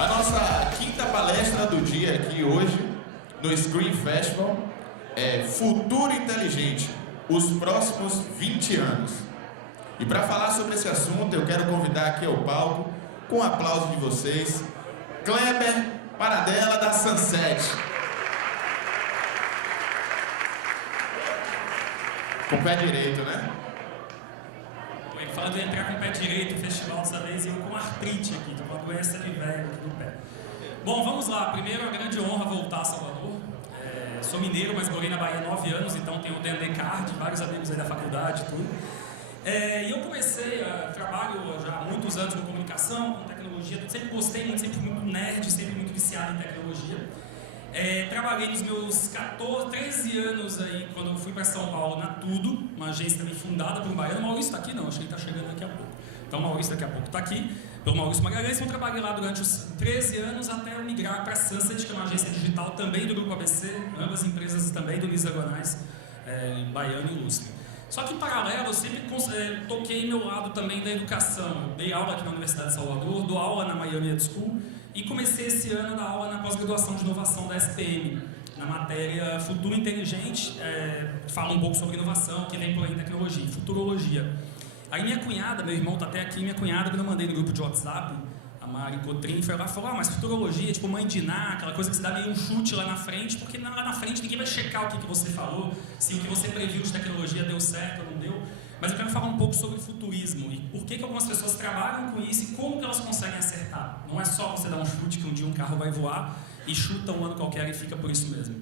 A nossa quinta palestra do dia aqui hoje, no Screen Festival, é Futuro Inteligente, os próximos 20 anos. E para falar sobre esse assunto, eu quero convidar aqui ao palco, com o aplauso de vocês, Kleber Paradella, da Sunset. Com o pé direito, né? Ele falando de entrar com o pé direito no festival dessa vez, e eu com artrite aqui, tô com uma doença de velho aqui no pé. Bom, vamos lá. Primeiro, é uma grande honra voltar a Salvador. Sou mineiro, mas morei na Bahia 9 anos, então tenho o DND Card, vários amigos aí da faculdade e tudo. E eu comecei a trabalho já há muitos anos com comunicação, com tecnologia, sempre gostei muito, sempre fui muito nerd, sempre muito viciado em tecnologia. Trabalhei nos meus 13 anos aí, quando eu fui para São Paulo, na Tudo, uma agência também fundada por um baiano. O Maurício está aqui? Não, acho que ele está chegando daqui a pouco. Então o Maurício daqui a pouco está aqui, pelo Maurício Magalhães. Eu trabalhei lá durante os 13 anos até eu migrar para a Sunset, que é uma agência digital também do Grupo ABC, ambas empresas também do Luiz Agonais, baiano e ilustre. Só que em paralelo eu sempre toquei meu lado também da educação. Eu dei aula aqui na Universidade de Salvador, dou aula na Miami Ed School e comecei esse ano a dar aula na pós-graduação de inovação da SPM, na matéria Futuro Inteligente, fala um pouco sobre inovação, que vem por aí em tecnologia, futurologia. Aí minha cunhada, meu irmão está até aqui, minha cunhada, quando eu mandei no grupo de WhatsApp, a Mari Cotrim, foi lá e falou: mas futurologia, tipo mãe de Ná, aquela coisa que você dá meio um chute lá na frente, porque lá na frente ninguém vai checar o que você falou, se o que você previu de tecnologia deu certo ou não deu. Mas eu quero falar um pouco sobre futurismo e por que algumas pessoas trabalham com isso e como que elas conseguem acertar. Não é só você dar um chute que um dia um carro vai voar e chuta um ano qualquer e fica por isso mesmo.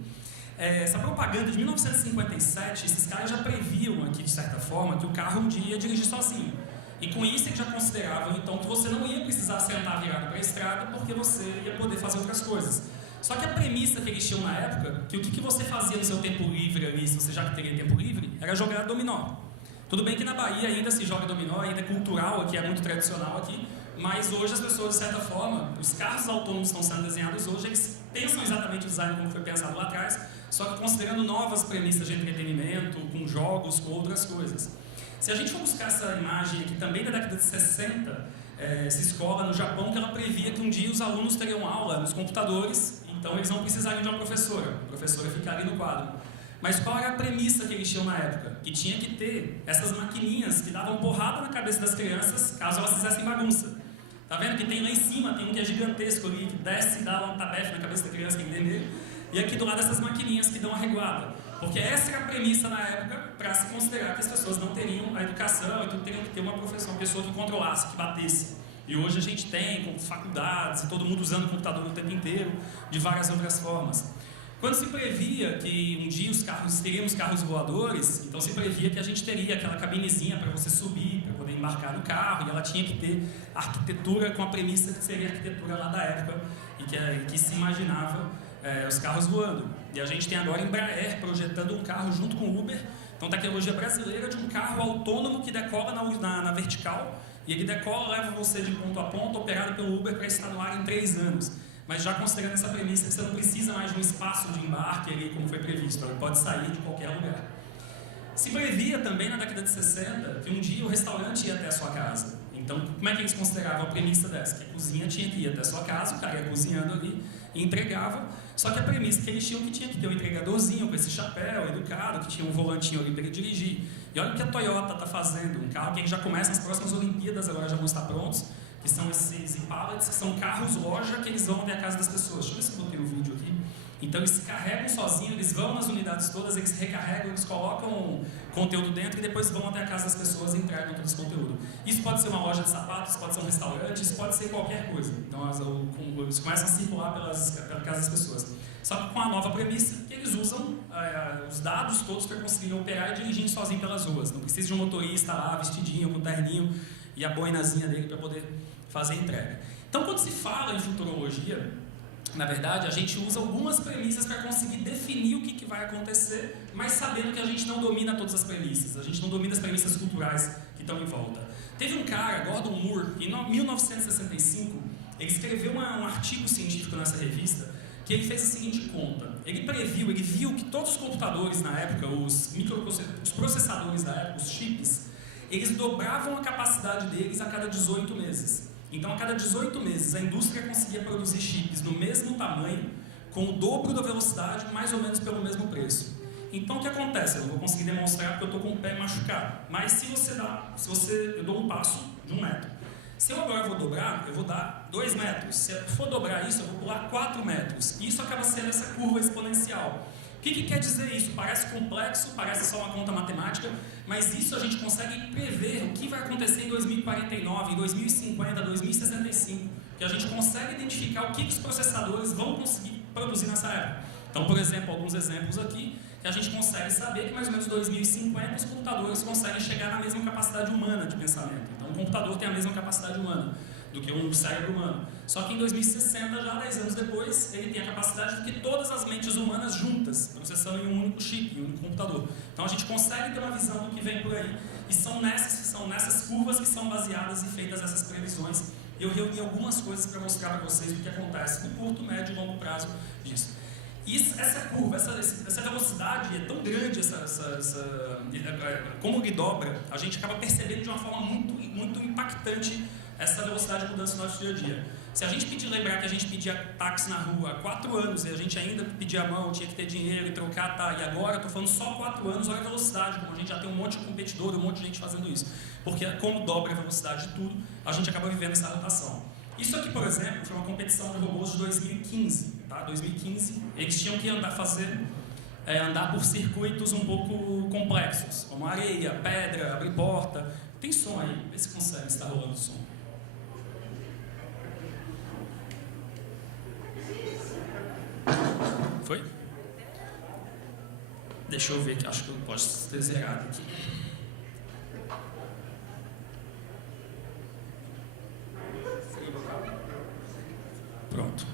Essa propaganda de 1957, esses caras já previam aqui, de certa forma, que o carro um dia ia dirigir sozinho. E com isso eles já consideravam, então, que você não ia precisar sentar virado para a estrada porque você ia poder fazer outras coisas. Só que a premissa que eles tinham na época, que o que você fazia no seu tempo livre ali, se você já teria tempo livre, era jogar dominó. Tudo bem que na Bahia ainda se joga dominó, ainda é cultural aqui, é muito tradicional aqui, mas hoje as pessoas, de certa forma, os carros autônomos que estão sendo desenhados hoje, eles pensam exatamente o design como foi pensado lá atrás, só que considerando novas premissas de entretenimento, com jogos, com outras coisas. Se a gente for buscar essa imagem aqui também da década de 60, essa escola no Japão, que ela previa que um dia os alunos teriam aula nos computadores, então eles não precisariam de uma professora, a professora ficaria no quadro. Mas qual era a premissa que eles tinham na época? Que tinha que ter essas maquininhas que davam porrada na cabeça das crianças caso elas fizessem bagunça. Tá vendo que tem lá em cima, tem um que é gigantesco ali, que desce e dá um tabefe na cabeça da criança, que entender. E aqui do lado essas maquininhas que dão a regulada. Porque essa era a premissa na época para se considerar que as pessoas não teriam a educação, então teriam que ter uma professão, uma pessoa que controlasse, que batesse. E hoje a gente tem com faculdades e todo mundo usando o computador o tempo inteiro, de várias outras formas. Quando se previa que um dia teríamos carros voadores, então se previa que a gente teria aquela cabinezinha para você subir, para poder embarcar no carro, e ela tinha que ter arquitetura com a premissa que seria a arquitetura lá da época, e que se imaginava os carros voando. E a gente tem agora a Embraer projetando um carro junto com o Uber, então tecnologia brasileira de um carro autônomo que decola na vertical, e ele decola, leva você de ponto a ponto, operado pelo Uber para estar no ar em 3 anos. Mas já considerando essa premissa que você não precisa mais de um espaço de embarque ali, como foi previsto, ele pode sair de qualquer lugar. Se previa também na década de 60 que um dia o restaurante ia até a sua casa. Então, como é que eles consideravam a premissa dessa? Que a cozinha tinha que ir até a sua casa, o cara ia cozinhando ali e entregava. Só que a premissa que eles tinham que tinha que ter um entregadorzinho com esse chapéu educado, que tinha um volantinho ali para ele dirigir. E olha o que a Toyota está fazendo, um carro que já começa nas próximas Olimpíadas, agora já vão estar prontos, que são esses e-pallets, que são carros-loja que eles vão até a casa das pessoas. Deixa eu ver se eu botei o vídeo aqui. Então eles se carregam sozinhos, eles vão nas unidades todas, eles recarregam, eles colocam conteúdo dentro e depois vão até a casa das pessoas e entregam todo esse conteúdo. Isso pode ser uma loja de sapatos, pode ser um restaurante, isso pode ser qualquer coisa. Então eles começam a circular pela casa das pessoas. Só que com a nova premissa, que eles usam os dados todos para conseguir operar e dirigir sozinho pelas ruas. Não precisa de um motorista lá, vestidinho, com terninho e a boinazinha dele para poder fazer a entrega. Então, quando se fala em futurologia, na verdade, a gente usa algumas premissas para conseguir definir o que vai acontecer, mas sabendo que a gente não domina todas as premissas, a gente não domina as premissas culturais que estão em volta. Teve um cara, Gordon Moore, em 1965, ele escreveu um artigo científico nessa revista, que ele fez a seguinte conta. Ele viu que todos os computadores na época, os processadores da época, os chips, eles dobravam a capacidade deles a cada 18 meses. Então, a cada 18 meses, a indústria conseguia produzir chips no mesmo tamanho, com o dobro da velocidade, mais ou menos pelo mesmo preço. Então, o que acontece? Eu não vou conseguir demonstrar porque eu estou com o pé machucado. Mas eu dou um passo de 1 metro. Se eu agora vou dobrar, eu vou dar 2 metros. Se eu for dobrar isso, eu vou pular 4 metros. Isso acaba sendo essa curva exponencial. O que quer dizer isso? Parece complexo, parece só uma conta matemática, mas isso a gente consegue prever o que vai acontecer em 2049, em 2050, 2065, que a gente consegue identificar o que os processadores vão conseguir produzir nessa época. Então, por exemplo, alguns exemplos aqui, que a gente consegue saber que mais ou menos em 2050 os computadores conseguem chegar na mesma capacidade humana de pensamento. Então, um computador tem a mesma capacidade humana do que um cérebro humano. Só que em 2060, já 10 anos depois, ele tem a capacidade do que todas as mentes humanas juntas, processando em um único chip, em um único computador. Então a gente consegue ter uma visão do que vem por aí. E são nessas curvas que são baseadas e feitas essas previsões. Eu reuni algumas coisas para mostrar para vocês o que acontece no curto, médio e longo prazo disso. E essa curva, essa velocidade é tão grande, como ele dobra, a gente acaba percebendo de uma forma muito impactante essa velocidade de mudança no nosso dia a dia. Se a gente lembrar que a gente pedia táxi na rua há 4 anos e a gente ainda pedia a mão, tinha que ter dinheiro e trocar, tá? E agora, eu estou falando só 4 anos, olha a velocidade, como a gente já tem um monte de competidor, um monte de gente fazendo isso. Porque como dobra a velocidade de tudo, a gente acaba vivendo essa rotação. Isso aqui, por exemplo, foi uma competição de robôs de 2015, tá? 2015, eles tinham que andar por circuitos um pouco complexos, como areia, pedra, abrir porta. Tem som aí, vê se consegue, se está rolando o som. Foi? Deixa eu ver aqui, acho que eu posso ter zerado aqui. Pronto.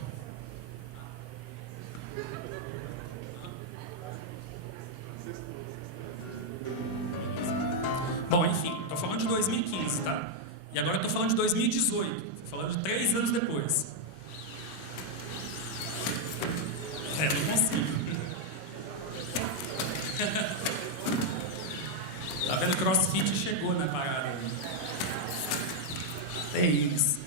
Bom, enfim, estou falando de 2015, tá? E agora estou falando de 2018, estou falando de 3 anos depois. Não consigo. Tá vendo? CrossFit chegou na parada ali. É isso.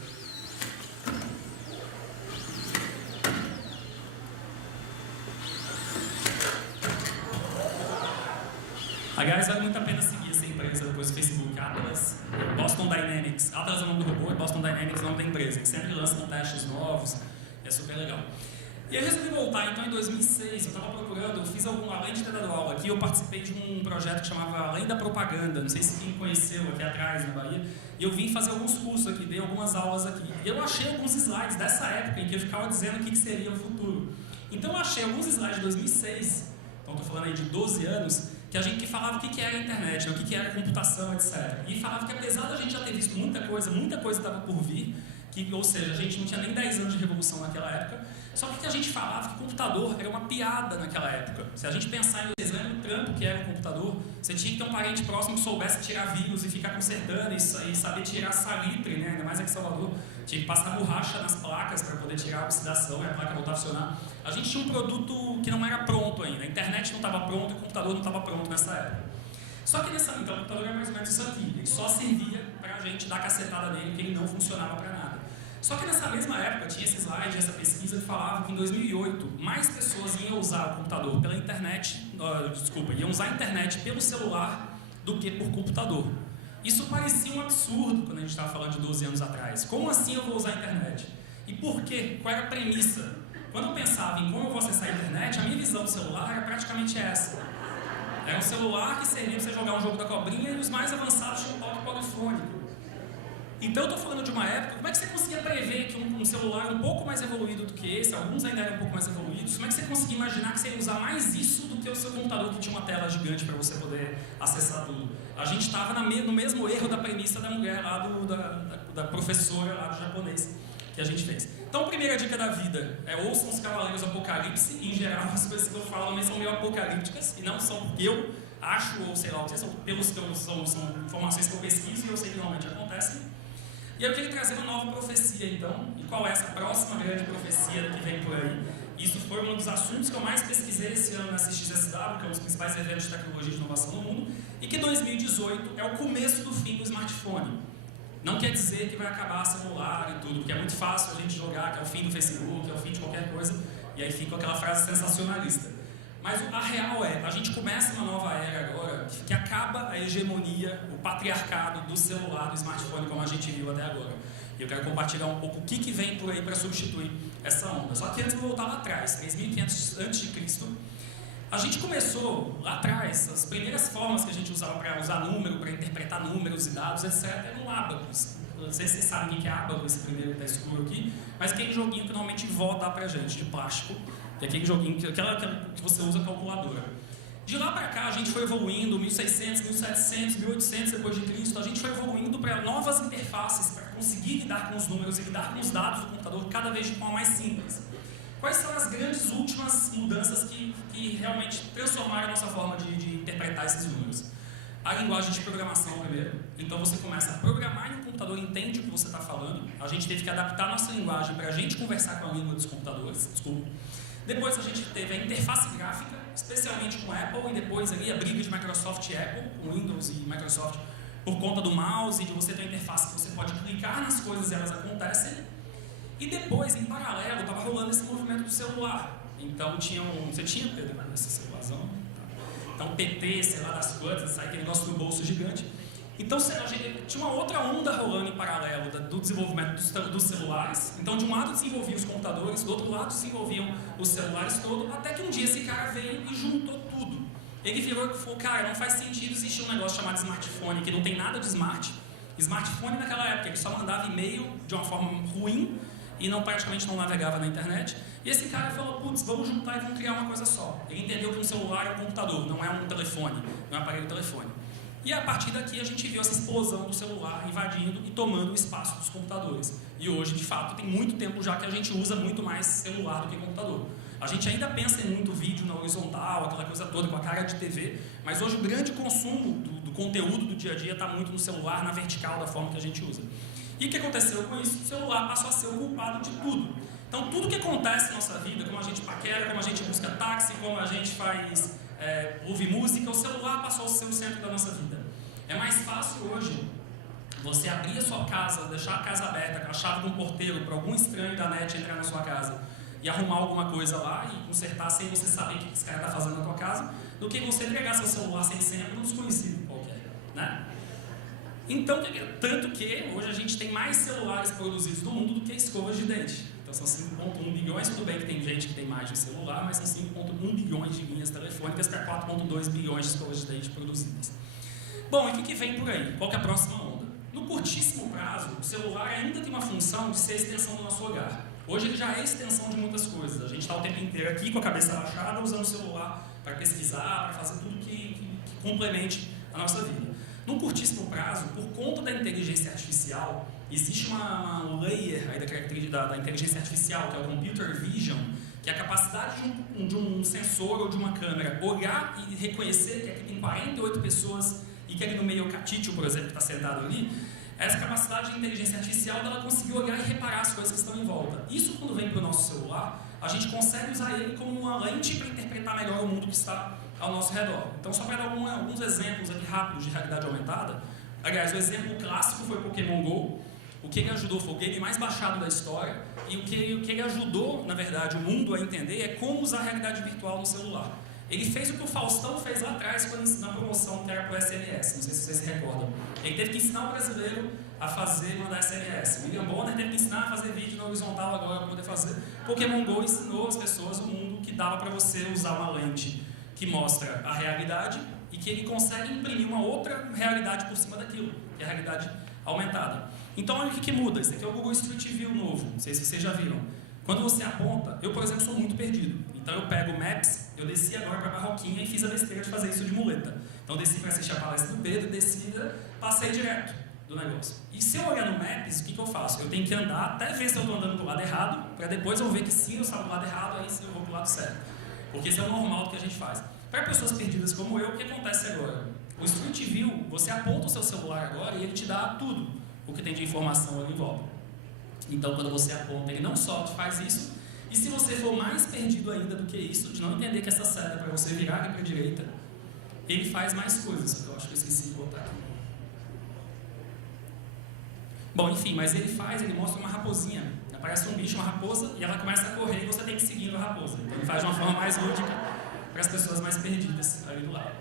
Aliás, vale muito a pena seguir essa empresa depois do Facebook, Atlas, Boston Dynamics. Atlas é o nome do robô e Boston Dynamics é o nome da empresa, que sempre lançam testes novos, é super legal. E eu resolvi voltar, então, em 2006, eu estava procurando, eu fiz além de ter dado aula aqui, eu participei de um projeto que chamava Além da Propaganda, não sei se quem conheceu aqui atrás, na Bahia, e eu vim fazer alguns cursos aqui, dei algumas aulas aqui. E eu achei alguns slides dessa época em que eu ficava dizendo o que seria o futuro. Então eu achei alguns slides de 2006, então estou falando aí de 12 anos, que a gente falava o que era a internet, o que era a computação, etc. E falava que apesar da gente já ter visto muita coisa estava por vir, ou seja, a gente não tinha nem 10 anos de revolução naquela época, só que a gente falava que computador era uma piada naquela época. Se a gente pensar em vocês lembram o trampo que era um computador, você tinha que ter um parente próximo que soubesse tirar vírus e ficar consertando e saber tirar salitre, né? Ainda mais aqui em Salvador, tinha que passar borracha nas placas para poder tirar a oxidação e a placa voltar a funcionar. A gente tinha um produto que não era pronto ainda, a internet não estava pronta e o computador não estava pronto nessa época. Só que então o computador era mais ou menos isso aqui, ele só servia para a gente dar cacetada nele, porque ele não funcionava para nada. Só que nessa mesma época tinha esse slide, essa pesquisa que falava que em 2008 mais pessoas iam usar o computador pela internet, iam usar a internet pelo celular do que por computador. Isso parecia um absurdo quando a gente estava falando de 12 anos atrás. Como assim eu vou usar a internet? E por quê? Qual era a premissa? Quando eu pensava em como eu vou acessar a internet, a minha visão do celular era praticamente essa. Era um celular que servia para você jogar um jogo da cobrinha e os mais avançados tinham um toque polifônico. Então eu estou falando de uma época, como é que você conseguia prever que um celular um pouco mais evoluído do que esse, alguns ainda eram um pouco mais evoluídos, como é que você conseguia imaginar que você ia usar mais isso do que o seu computador que tinha uma tela gigante para você poder acessar tudo? A gente estava no mesmo erro da premissa da mulher lá, da professora lá do japonês que a gente fez. Então a primeira dica da vida é ouçam os Cavaleiros do Apocalipse, e em geral as coisas que eu falo também são meio apocalípticas, e não são porque eu acho, ou sei lá, são pelos que são informações que eu pesquiso e eu sei que normalmente acontecem. E eu queria trazer uma nova profecia, então. E qual é essa próxima grande profecia que vem por aí? Isso foi um dos assuntos que eu mais pesquisei esse ano na CXSW, que é um dos principais eventos de tecnologia e de inovação no mundo, e que 2018 é o começo do fim do smartphone. Não quer dizer que vai acabar celular e tudo, porque é muito fácil a gente jogar que é o fim do Facebook, é o fim de qualquer coisa, e aí fica aquela frase sensacionalista. Mas a real é, a gente começa uma nova era agora que acaba a hegemonia, o patriarcado do celular, do smartphone, como a gente viu até agora. E eu quero compartilhar um pouco o que vem por aí para substituir essa onda. Só que antes de voltar lá atrás, 3500 a.C., a gente começou lá atrás, as primeiras formas que a gente usava para usar número, para interpretar números e dados, etc., era no Abacus. Não sei se vocês sabem o que é Abacus, esse primeiro que está escuro aqui, mas aquele joguinho que normalmente vó dá pra gente, de plástico, que é aquele joguinho que você usa calculadora. De lá para cá a gente foi evoluindo, 1600, 1700, 1800 depois de Cristo, a gente foi evoluindo para novas interfaces, para conseguir lidar com os números e lidar com os dados do computador cada vez de forma mais simples. Quais são as grandes últimas mudanças que realmente transformaram a nossa forma de interpretar esses números? A linguagem de programação primeiro. Então você começa a programar e o computador entende o que você está falando. A gente teve que adaptar a nossa linguagem para a gente conversar com a língua dos computadores. Desculpa. Depois a gente teve a interface gráfica, especialmente com Apple, e depois ali a briga de Microsoft e Apple, com Windows e Microsoft, por conta do mouse, de você ter uma interface que você pode clicar nas coisas e elas acontecem. E depois, em paralelo, estava rolando esse movimento do celular. Então você tinha, Pedro, esse celularzão? Então PT, sei lá das quantas, sai aquele negócio do bolso gigante. Então tinha uma outra onda rolando em paralelo do desenvolvimento dos celulares. Então de um lado desenvolviam os computadores, do outro lado desenvolviam os celulares todos, até que um dia esse cara veio e juntou tudo. Ele virou e falou, cara, não faz sentido existir um negócio chamado smartphone, que não tem nada de smart. Smartphone naquela época, ele só mandava e-mail de uma forma ruim, e praticamente não navegava na internet. E esse cara falou, putz, vamos juntar e vamos criar uma coisa só. Ele entendeu que um celular é um computador, não é um telefone, não é um aparelho de telefone. E a partir daqui a gente viu essa explosão do celular invadindo e tomando o espaço dos computadores. E hoje, de fato, tem muito tempo já que a gente usa muito mais celular do que computador. A gente ainda pensa em muito vídeo na horizontal, aquela coisa toda com a cara de TV, mas hoje o grande consumo do conteúdo do dia a dia está muito no celular, na vertical, da forma que a gente usa. E o que aconteceu com isso? O celular passou a ser o culpado de tudo. Então, tudo que acontece na nossa vida, como a gente paquera, como a gente busca táxi, como a gente faz, ouve música, o celular passou a ser o centro da nossa vida. É mais fácil hoje você abrir a sua casa, deixar a casa aberta com a chave de um porteiro para algum estranho da net entrar na sua casa e arrumar alguma coisa lá e consertar sem você saber o que esse cara está fazendo na tua casa, do que você entregar seu celular sem senha para um desconhecido qualquer, né? Então, tanto que hoje a gente tem mais celulares produzidos no mundo do que escovas de dente. Então são 5,1 bilhões, tudo bem que tem gente que tem mais de celular, mas são 5,1 bilhões de linhas telefônicas para 4,2 bilhões de escovas de dente produzidas. Bom, e o que vem por aí? Qual que é a próxima onda? No curtíssimo prazo, o celular ainda tem uma função de ser a extensão do nosso olhar. Hoje ele já é a extensão de muitas coisas. A gente está o tempo inteiro aqui com a cabeça baixada, usando o celular para pesquisar, para fazer tudo que complemente a nossa vida. No curtíssimo prazo, por conta da inteligência artificial, existe uma layer aí da inteligência artificial, que é o Computer Vision, que é a capacidade de um sensor ou de uma câmera olhar e reconhecer que aqui tem 48 pessoas e que ali no meio é o Catítio, por exemplo, que está sentado ali. Essa capacidade de inteligência artificial, ela conseguiu olhar e reparar as coisas que estão em volta. Isso, quando vem para o nosso celular, a gente consegue usar ele como uma lente para interpretar melhor o mundo que está ao nosso redor. Então, só para dar alguns exemplos aqui rápidos de realidade aumentada. Aliás, o exemplo clássico foi o Pokémon GO. O que ele ajudou foi o game mais baixado da história. E o que ele ajudou, na verdade, o mundo a entender é como usar a realidade virtual no celular. Ele fez o que o Faustão fez lá atrás na promoção que era para o SMS, não sei se vocês se recordam. Ele teve que ensinar o brasileiro a mandar SMS. William Bonner teve que ensinar a fazer vídeo na horizontal agora para poder fazer. Pokémon GO ensinou as pessoas o mundo que dava para você usar uma lente que mostra a realidade e que ele consegue imprimir uma outra realidade por cima daquilo, que é a realidade aumentada. Então, olha o que muda. Esse aqui é o Google Street View novo, não sei se vocês já viram. Quando você aponta, eu, por exemplo, sou muito perdido. Então, eu pego o Maps, eu desci agora para a Barroquinha e fiz a besteira de fazer isso de muleta. Então, eu desci para assistir a palestra do Pedro, desci, passei direto do negócio. E se eu olhar no Maps, o que eu faço? Eu tenho que andar até ver se eu estou andando para o lado errado, para depois eu ver que sim, eu estava do lado errado, aí sim eu vou para o lado certo. Porque esse é o normal do que a gente faz. Para pessoas perdidas como eu, o que acontece agora? O Street View, você aponta o seu celular agora e ele te dá tudo o que tem de informação ali em volta. Então, quando você aponta, ele não só te faz isso, e se você for mais perdido ainda do que isso, de não entender que essa seta é para você virar aqui para a direita, ele faz mais coisas, só que eu acho que eu esqueci de botar aqui. Bom, enfim, mas ele mostra uma raposinha. Aparece um bicho, uma raposa, e ela começa a correr e você tem que ir seguindo a raposa. Então ele faz de uma forma mais lúdica para as pessoas mais perdidas ali do lado.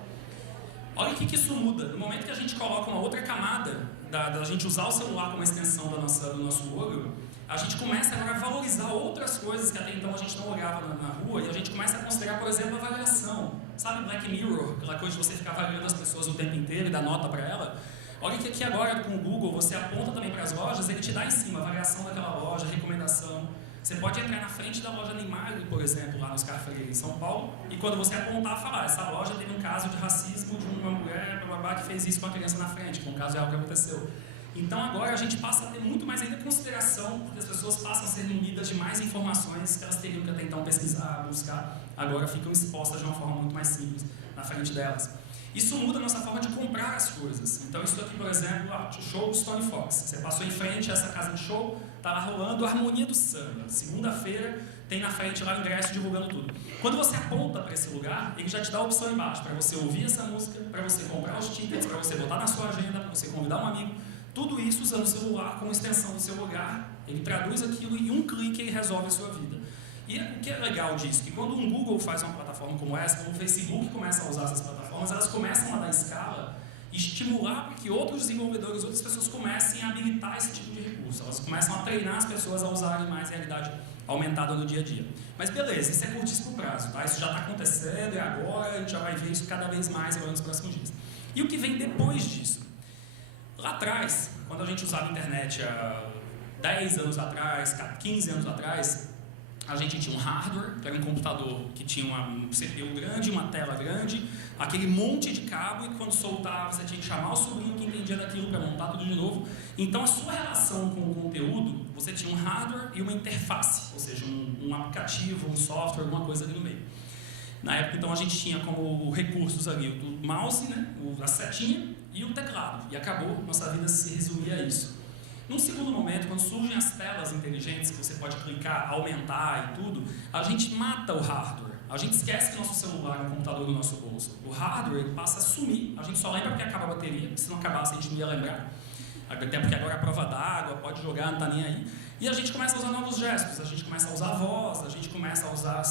Olha o que isso muda. No momento que a gente coloca uma outra camada da gente usar o celular como extensão do nosso olho, a gente começa agora a valorizar outras coisas que até então a gente não olhava na rua, e a gente começa a considerar, por exemplo, a avaliação. Sabe Black Mirror? Aquela coisa de você ficar avaliando as pessoas o tempo inteiro e dar nota para ela. Olha que aqui agora com o Google você aponta também para as lojas, ele te dá em cima a avaliação daquela loja, recomendação. Você pode entrar na frente da loja Neymar, por exemplo, lá no Oscar Freire em São Paulo, e quando você apontar, falar, essa loja teve um caso de racismo de uma mulher que fez isso com a criança na frente, que é um caso real que aconteceu. Então agora a gente passa a ter muito mais ainda consideração, porque as pessoas passam a ser munidas de mais informações que elas teriam que até então pesquisar, buscar, agora ficam expostas de uma forma muito mais simples na frente delas. Isso muda a nossa forma de comprar as coisas. Então isso aqui, por exemplo, o show do Stone Fox. Você passou em frente a essa casa de show, está lá rolando a Harmonia do Samba. Segunda-feira tem na frente lá o ingresso divulgando tudo. Quando você aponta para esse lugar, ele já te dá a opção embaixo para você ouvir essa música, para você comprar os tickets, para você botar na sua agenda, para você convidar um amigo. Tudo isso usando o celular como extensão do seu olhar. Ele traduz aquilo e em um clique ele resolve a sua vida. E o que é legal disso? Que quando um Google faz uma plataforma como essa, quando o Facebook começa a usar essas plataformas, elas começam a dar escala e estimular para que outros desenvolvedores, outras pessoas comecem a habilitar esse tipo de recurso. Elas começam a treinar as pessoas a usarem mais realidade aumentada no dia a dia. Mas beleza, isso é curtíssimo prazo, tá? Isso já está acontecendo, é agora, a gente já vai ver isso cada vez mais nos próximos dias. E o que vem depois disso? Lá atrás, quando a gente usava a internet há 10 anos atrás, 15 anos atrás, a gente tinha um hardware, que era um computador que tinha um CPU grande, uma tela grande, aquele monte de cabo, e quando soltava você tinha que chamar o sobrinho que entendia daquilo para montar tudo de novo. Então a sua relação com o conteúdo, você tinha um hardware e uma interface, ou seja, um aplicativo, um software, alguma coisa ali no meio. Na época, então, a gente tinha como recursos ali o mouse, né, a setinha e o teclado, e acabou, nossa vida se resumia a isso. Num segundo momento, quando surgem as telas inteligentes, que você pode clicar, aumentar e tudo, a gente mata o hardware. A gente esquece que nosso celular é um computador do nosso bolso. O hardware ele passa a sumir, a gente só lembra porque acaba a bateria, se não acabasse a gente não ia lembrar. Até porque agora é a prova d'água, pode jogar, não está nem aí. E a gente começa a usar novos gestos, a gente começa a usar voz, a gente começa a usar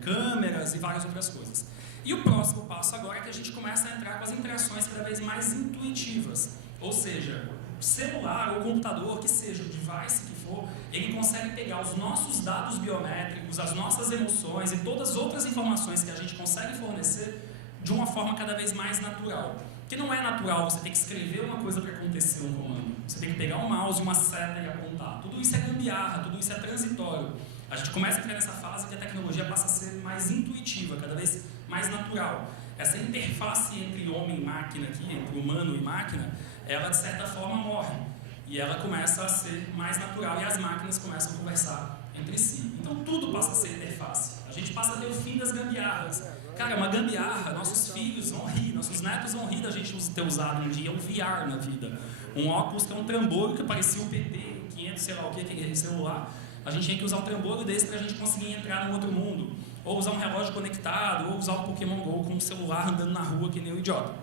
câmeras e várias outras coisas. E o próximo passo agora é que a gente começa a entrar com as interações cada vez mais intuitivas. Ou seja, celular ou computador, que seja o device que for, ele consegue pegar os nossos dados biométricos, as nossas emoções e todas as outras informações que a gente consegue fornecer de uma forma cada vez mais natural. Porque não é natural você ter que escrever uma coisa para acontecer um comando. Você tem que pegar um mouse, uma seta e apontar. Tudo isso é gambiarra, tudo isso é transitório. A gente começa a entrar nessa fase que a tecnologia passa a ser mais intuitiva, cada vez mais natural. Essa interface entre homem e máquina aqui, entre humano e máquina, ela de certa forma morre. E ela começa a ser mais natural e as máquinas começam a conversar entre si. Então tudo passa a ser interface. A gente passa a ter o fim das gambiarras. Cara, uma gambiarra, nossos filhos vão rir, nossos netos vão rir da gente ter usado um dia um VR na vida. Um óculos que é um trambolho que parecia um PT, 500, sei lá o que, aquele celular. A gente tinha que usar um trambolho desse para a gente conseguir entrar no outro mundo. Ou usar um relógio conectado, ou usar um Pokémon GO com um celular andando na rua que nem um idiota.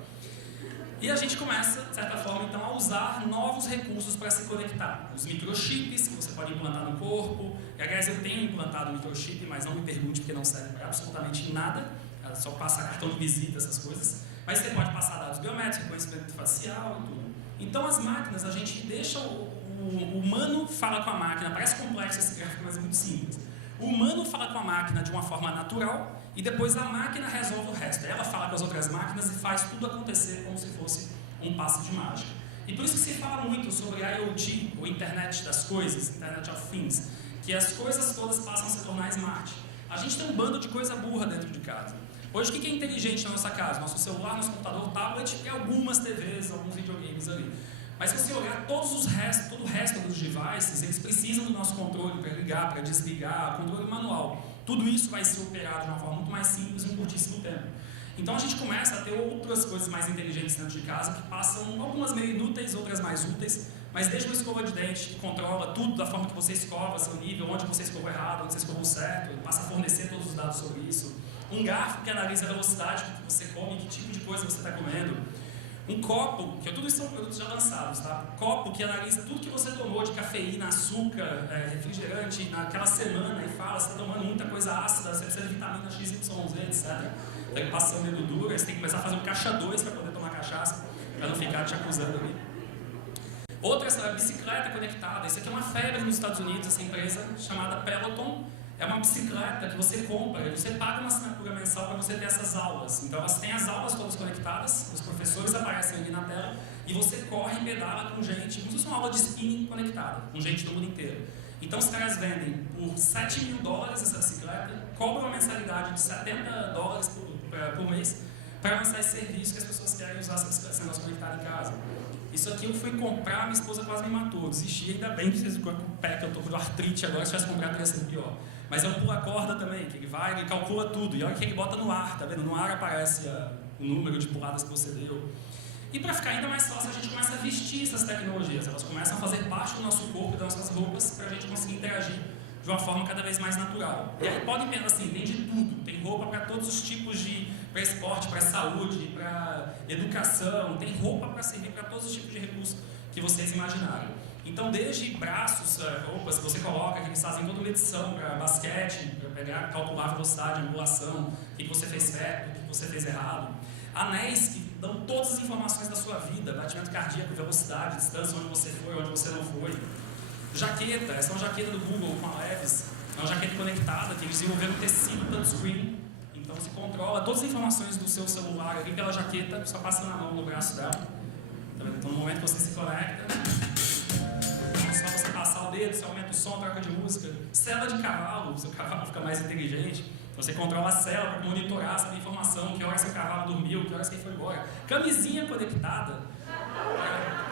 E a gente começa, de certa forma, então, a usar novos recursos para se conectar. Os microchips que você pode implantar no corpo. E, aliás, eu tenho implantado microchip, mas não me pergunte porque não serve para absolutamente nada. É só passar cartão de visita, essas coisas. Mas você pode passar dados biométricos, reconhecimento facial e tudo. Então, as máquinas, a gente deixa o humano fala com a máquina. Parece complexo esse gráfico, mas é muito simples. O humano fala com a máquina de uma forma natural e depois a máquina resolve o resto. Ela fala com as outras máquinas e faz tudo acontecer como se fosse um passe de mágica. E por isso que se fala muito sobre IoT, ou Internet das Coisas, Internet of Things, que as coisas todas passam a se tornar smart. A gente tem um bando de coisa burra dentro de casa. Hoje, o que é inteligente na nossa casa? Nosso celular, nosso computador, tablet e algumas TVs, alguns videogames ali. Mas se você olhar todo o resto dos devices, eles precisam do nosso controle para ligar, para desligar, controle manual. Tudo isso vai ser operado de uma forma muito mais simples em um curtíssimo tempo. Então a gente começa a ter outras coisas mais inteligentes dentro de casa que passam algumas meio inúteis, outras mais úteis, mas desde uma escova de dente que controla tudo da forma que você escova, seu nível, onde você escovou errado, onde você escovou certo, passa a fornecer todos os dados sobre isso. Um garfo que analisa a velocidade que você come, que tipo de coisa você está comendo. Um copo, que tudo isso são produtos já lançados, tá? Copo que analisa tudo que você tomou de cafeína, açúcar, refrigerante naquela semana e fala, você está tomando muita coisa ácida, você precisa de vitamina X, Y, Z, etc. Tem que passar o dedo duro, aí você tem que começar a fazer um caixa 2 para poder tomar cachaça, para não ficar te acusando ali. Outra, essa bicicleta conectada. Isso aqui é uma febre nos Estados Unidos, essa empresa chamada Peloton. É uma bicicleta que você compra e você paga uma assinatura mensal para você ter essas aulas. Então elas têm as aulas todas conectadas, os professores aparecem ali na tela e você corre e pedala com gente, como se fosse uma aula de spinning conectada, com gente do mundo inteiro. Então os caras vendem por $7.000 essa bicicleta, cobram uma mensalidade de $70 por mês para lançar esse serviço que as pessoas querem usar esse negócio conectado em casa. Isso aqui eu fui comprar, minha esposa quase me matou, desisti, ainda bem que vocês com o pé que eu tô com artrite agora, se tivesse comprado teria sido pior. Mas é um pula-corda também, que ele vai, ele calcula tudo, e olha que ele bota no ar, tá vendo? No ar aparece o número de puladas que você deu. E para ficar ainda mais fácil, a gente começa a vestir essas tecnologias, elas começam a fazer parte do nosso corpo e das nossas roupas para a gente conseguir interagir de uma forma cada vez mais natural. E aí podem pensar assim, tem de tudo, tem roupa para todos os tipos de, para esporte, para saúde, para educação, tem roupa para servir para todos os tipos de recursos que vocês imaginarem. Então, desde braços, roupas que você coloca, que eles fazem toda medição para basquete, para pegar, calcular a velocidade, a angulação, o que você fez certo, o que você fez errado. Anéis que dão todas as informações da sua vida, batimento cardíaco, velocidade, distância, onde você foi, onde você não foi. Jaqueta, essa é uma jaqueta do Google com a Levis, é uma jaqueta conectada que eles desenvolveram um tecido touchscreen, então você controla todas as informações do seu celular ali pela jaqueta, só passando a mão no braço dela. Então no momento que você se conecta, é só você passar o dedo, você aumenta o som, troca de música. Cela de cavalo, o seu cavalo fica mais inteligente, você controla a cela para monitorar, saber informação, que hora seu cavalo dormiu, que horas que ele foi embora. Camisinha conectada.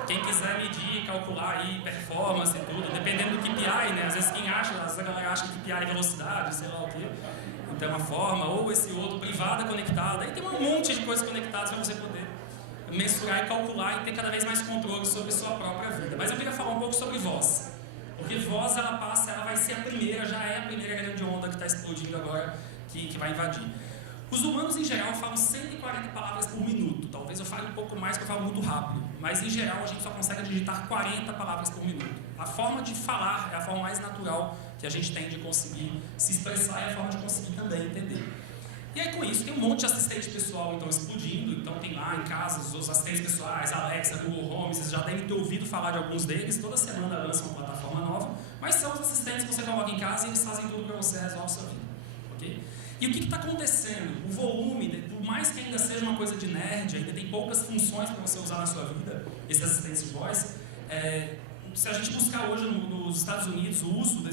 Quem quiser medir, calcular aí performance e tudo, dependendo do KPI, né? Às vezes a galera acha que KPI é velocidade, sei lá o quê. Então é uma forma, ou esse outro, privada conectada. Aí tem um monte de coisas conectadas para você poder mensurar e calcular e ter cada vez mais controle sobre sua própria vida. Mas eu queria falar um pouco sobre voz. Porque voz, ela vai ser a primeira, já é a primeira grande onda que está explodindo agora, que vai invadir. Os humanos, em geral, falam 140 palavras por minuto. Talvez eu fale um pouco mais, porque eu falo muito rápido. Mas, em geral, a gente só consegue digitar 40 palavras por minuto. A forma de falar é a forma mais natural que a gente tem de conseguir se expressar e a forma de conseguir também entender. E aí, com isso, tem um monte de assistente pessoal, então, explodindo. Então, tem lá em casa os assistentes pessoais, Alexa, Google Home. Vocês já devem ter ouvido falar de alguns deles. Toda semana lançam uma plataforma nova. Mas são os assistentes que você coloca em casa e eles fazem tudo para você, resolve a sua vida. Ok? E o que está acontecendo? O volume, por mais que ainda seja uma coisa de nerd, ainda tem poucas funções para você usar na sua vida, esses assistentes de voz. Se a gente buscar hoje nos Estados Unidos o uso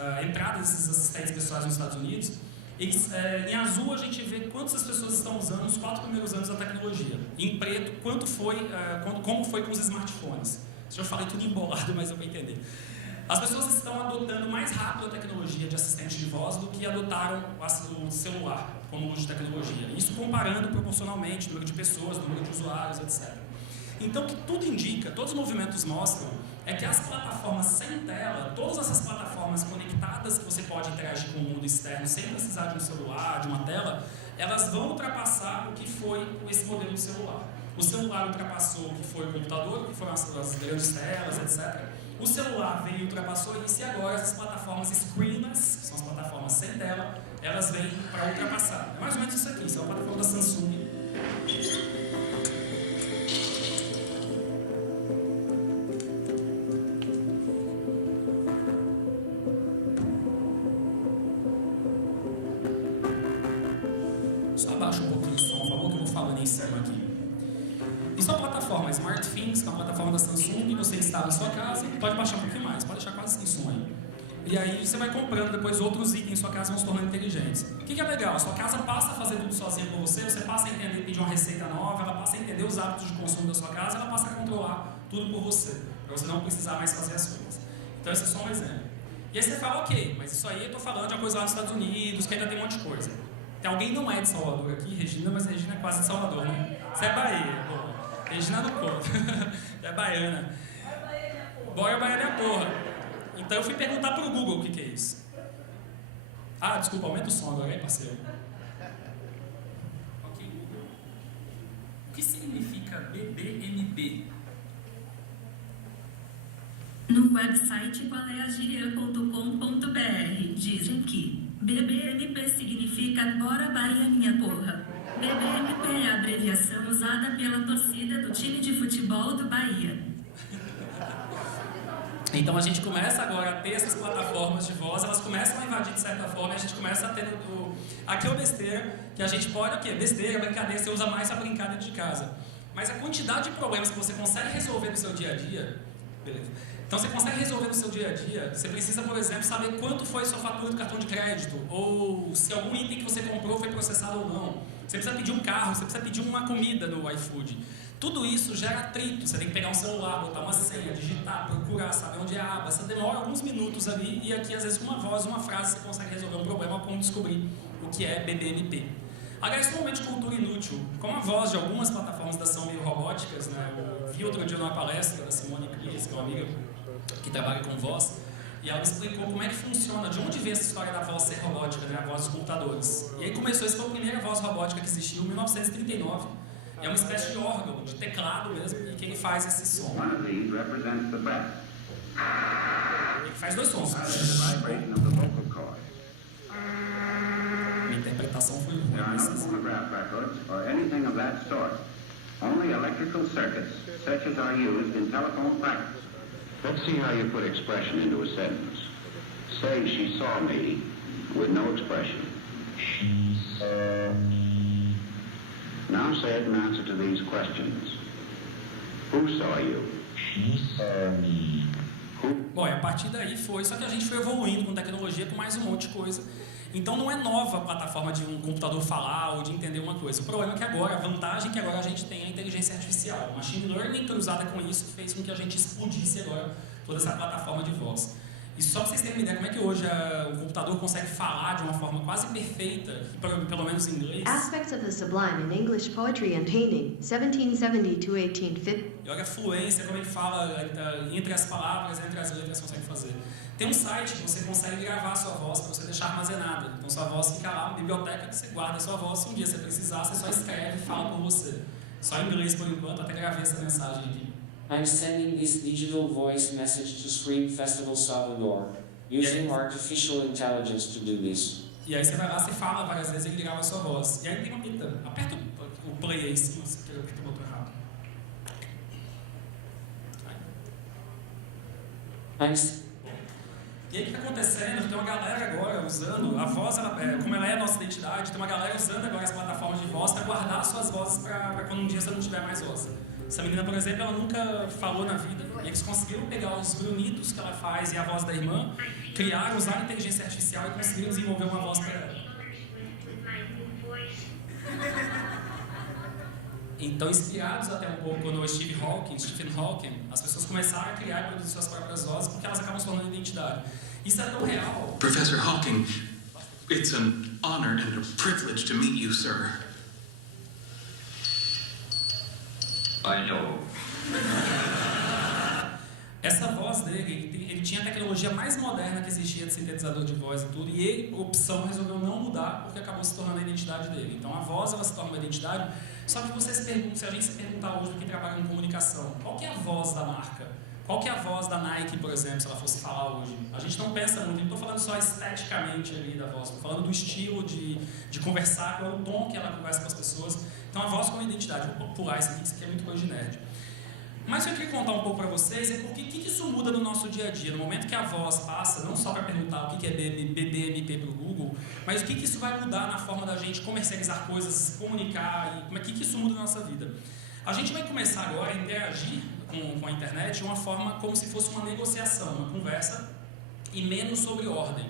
a entrada desses assistentes pessoais nos Estados Unidos, em azul a gente vê quantas as pessoas estão usando nos 4 primeiros anos da tecnologia. Em preto, como foi com os smartphones. Isso eu falei tudo embolado, mas eu vou entender. As pessoas estão adotando mais rápido a tecnologia de assistente de voz do que adotaram o celular como uso de tecnologia. Isso comparando proporcionalmente o número de pessoas, o número de usuários, etc. Então, o que tudo indica, todos os movimentos mostram, é que as plataformas sem tela, todas essas plataformas conectadas que você pode interagir com o mundo externo sem precisar de um celular, de uma tela, elas vão ultrapassar o que foi esse modelo de celular. O celular ultrapassou o que foi o computador, o que foram as grandes telas, etc. O celular veio e ultrapassou isso, e agora essas plataformas screenless, que são as plataformas sem tela, elas vêm para ultrapassar. É mais ou menos isso aqui, isso é uma plataforma da Samsung. Só abaixa um pouquinho o som, por favor, que eu vou falando em cima aqui. Isso é uma plataforma SmartThings, que é uma plataforma da Samsung, que você instala em sua casa, pode baixar um pouquinho mais, pode deixar quase sem som aí. E aí você vai comprando depois outros itens em sua casa, vão se tornando inteligentes. O que é legal? A sua casa passa a fazer tudo sozinha por você passa a entender, pedir uma receita nova, ela passa a entender os hábitos de consumo da sua casa, ela passa a controlar tudo por você, para você não precisar mais fazer as coisas. Então esse é só um exemplo. E aí você fala, ok, mas isso aí eu estou falando de uma coisa lá nos Estados Unidos, que ainda tem um monte de coisa. Tem alguém não é de Salvador aqui, Regina, mas Regina é quase de Salvador, né? Você é Bahia, pô. Regina do Couto, é baiana. Boia baiana é a porra. Então eu fui perguntar pro Google o que é isso. Ah, desculpa, aumenta o som agora aí, parceiro. Ok, Google. O que significa marca BBMP? No website qualeagíria.com.br dizem que BBMP significa Bora Bahia minha porra. BBMP é a abreviação usada pela torcida do time de futebol do Bahia. Então a gente começa agora a ter essas plataformas de voz, elas começam a invadir de certa forma, e a gente começa a ter aqui é o besteira, que a gente pode, o quê? Besteira, brincadeira, você usa mais pra brincar dentro de casa. Mas a quantidade de problemas que você consegue resolver no seu dia a dia, beleza? Então você consegue resolver no seu dia a dia, você precisa, por exemplo, saber quanto foi sua fatura do cartão de crédito, ou se algum item que você comprou foi processado ou não. Você precisa pedir um carro, você precisa pedir uma comida no iFood. Tudo isso gera atrito, você tem que pegar um celular, botar uma senha, digitar, procurar, saber onde é a aba. Você demora alguns minutos ali e aqui, às vezes, com uma voz, uma frase, você consegue resolver um problema como descobrir o que é BBMP. Agora, esse momento de cultura inútil, com a voz de algumas plataformas da São meio robóticas, né? Eu vi outro dia numa palestra da Simone Cris, que é uma amiga que trabalha com voz, e ela me explicou como é que funciona, de onde veio essa história da voz ser robótica, né? A voz dos computadores. E aí começou, essa foi a primeira voz robótica que existiu em 1939. É uma espécie de órgão, de teclado mesmo, e que ele faz esse som. Ele faz dois sons. Minha interpretação foi ruim. Only electrical circuits, such as are used in telephone practice. Let's see how you put expression into a sentence. Say, she saw me, with no expression. She saw me. Now say it in answer to these questions. Who saw you? She saw me. Bom, e a partir daí foi, só que a gente foi evoluindo com tecnologia, com mais um monte de coisa. Então não é nova a plataforma de um computador falar ou de entender uma coisa. O problema é que agora, a vantagem é que agora a gente tem a inteligência artificial. O machine learning cruzada com isso fez com que a gente explodisse agora toda essa plataforma de voz. E só para vocês terem uma ideia como é que hoje o computador consegue falar de uma forma quase perfeita, pelo menos em inglês. Aspects of the sublime in English poetry and painting, 1770 to 1850. E olha a fluência, como ele fala entre as palavras, entre as letras, consegue fazer. Tem um site que você consegue gravar a sua voz para você deixar armazenada. Então sua voz fica lá, uma biblioteca que você guarda a sua voz. Se um dia você precisar, você só escreve e fala por você. Só em inglês por enquanto, até gravei essa mensagem aqui. I'm sending this digital voice message to Scream Festival Salvador, using artificial intelligence to do this. E aí você vai lá, você fala várias vezes e ele grava a sua voz. E aí tem uma pita. Aperta o play aí em cima, se você aperta o botão errado. E aí o que está acontecendo? Tem uma galera agora usando a voz, como ela é a nossa identidade, tem uma galera usando agora as plataformas de voz para guardar suas vozes para quando um dia você não tiver mais voz. Essa menina, por exemplo, ela nunca falou na vida. E eles conseguiram pegar os grunhidos que ela faz e a voz da irmã, criaram, usaram a inteligência artificial e conseguiram desenvolver uma voz para ela. Então, inspirados até um pouco no Stephen Hawking, as pessoas começaram a criar e produzir suas próprias vozes porque elas acabam se tornando identidade. Isso é tão real. Professor Hawking, it's an honor and a privilege to meet you, sir. I know. Essa voz dele, ele tinha a tecnologia mais moderna que existia de sintetizador de voz e tudo, e ele, por opção, resolveu não mudar porque acabou se tornando a identidade dele. Então a voz, ela se torna uma identidade. Só que se a gente se perguntar hoje do que trabalha em comunicação, qual que é a voz da marca? Qual que é a voz da Nike, por exemplo, se ela fosse falar hoje? A gente não pensa muito, não estou falando só esteticamente ali da voz, estou falando do estilo de conversar, qual é o tom que ela conversa com as pessoas. Então a voz como identidade, vou pular isso aqui é muito coisa de nerd. Mas o que eu queria contar um pouco para vocês é porque o que isso muda no nosso dia a dia. No momento que a voz passa, não só para perguntar o que é BBMP para o Google, mas o que isso vai mudar na forma da gente comercializar coisas, se comunicar, e como é que isso muda na nossa vida. A gente vai começar agora a interagir com a internet de uma forma como se fosse uma negociação, uma conversa, e menos sobre ordem.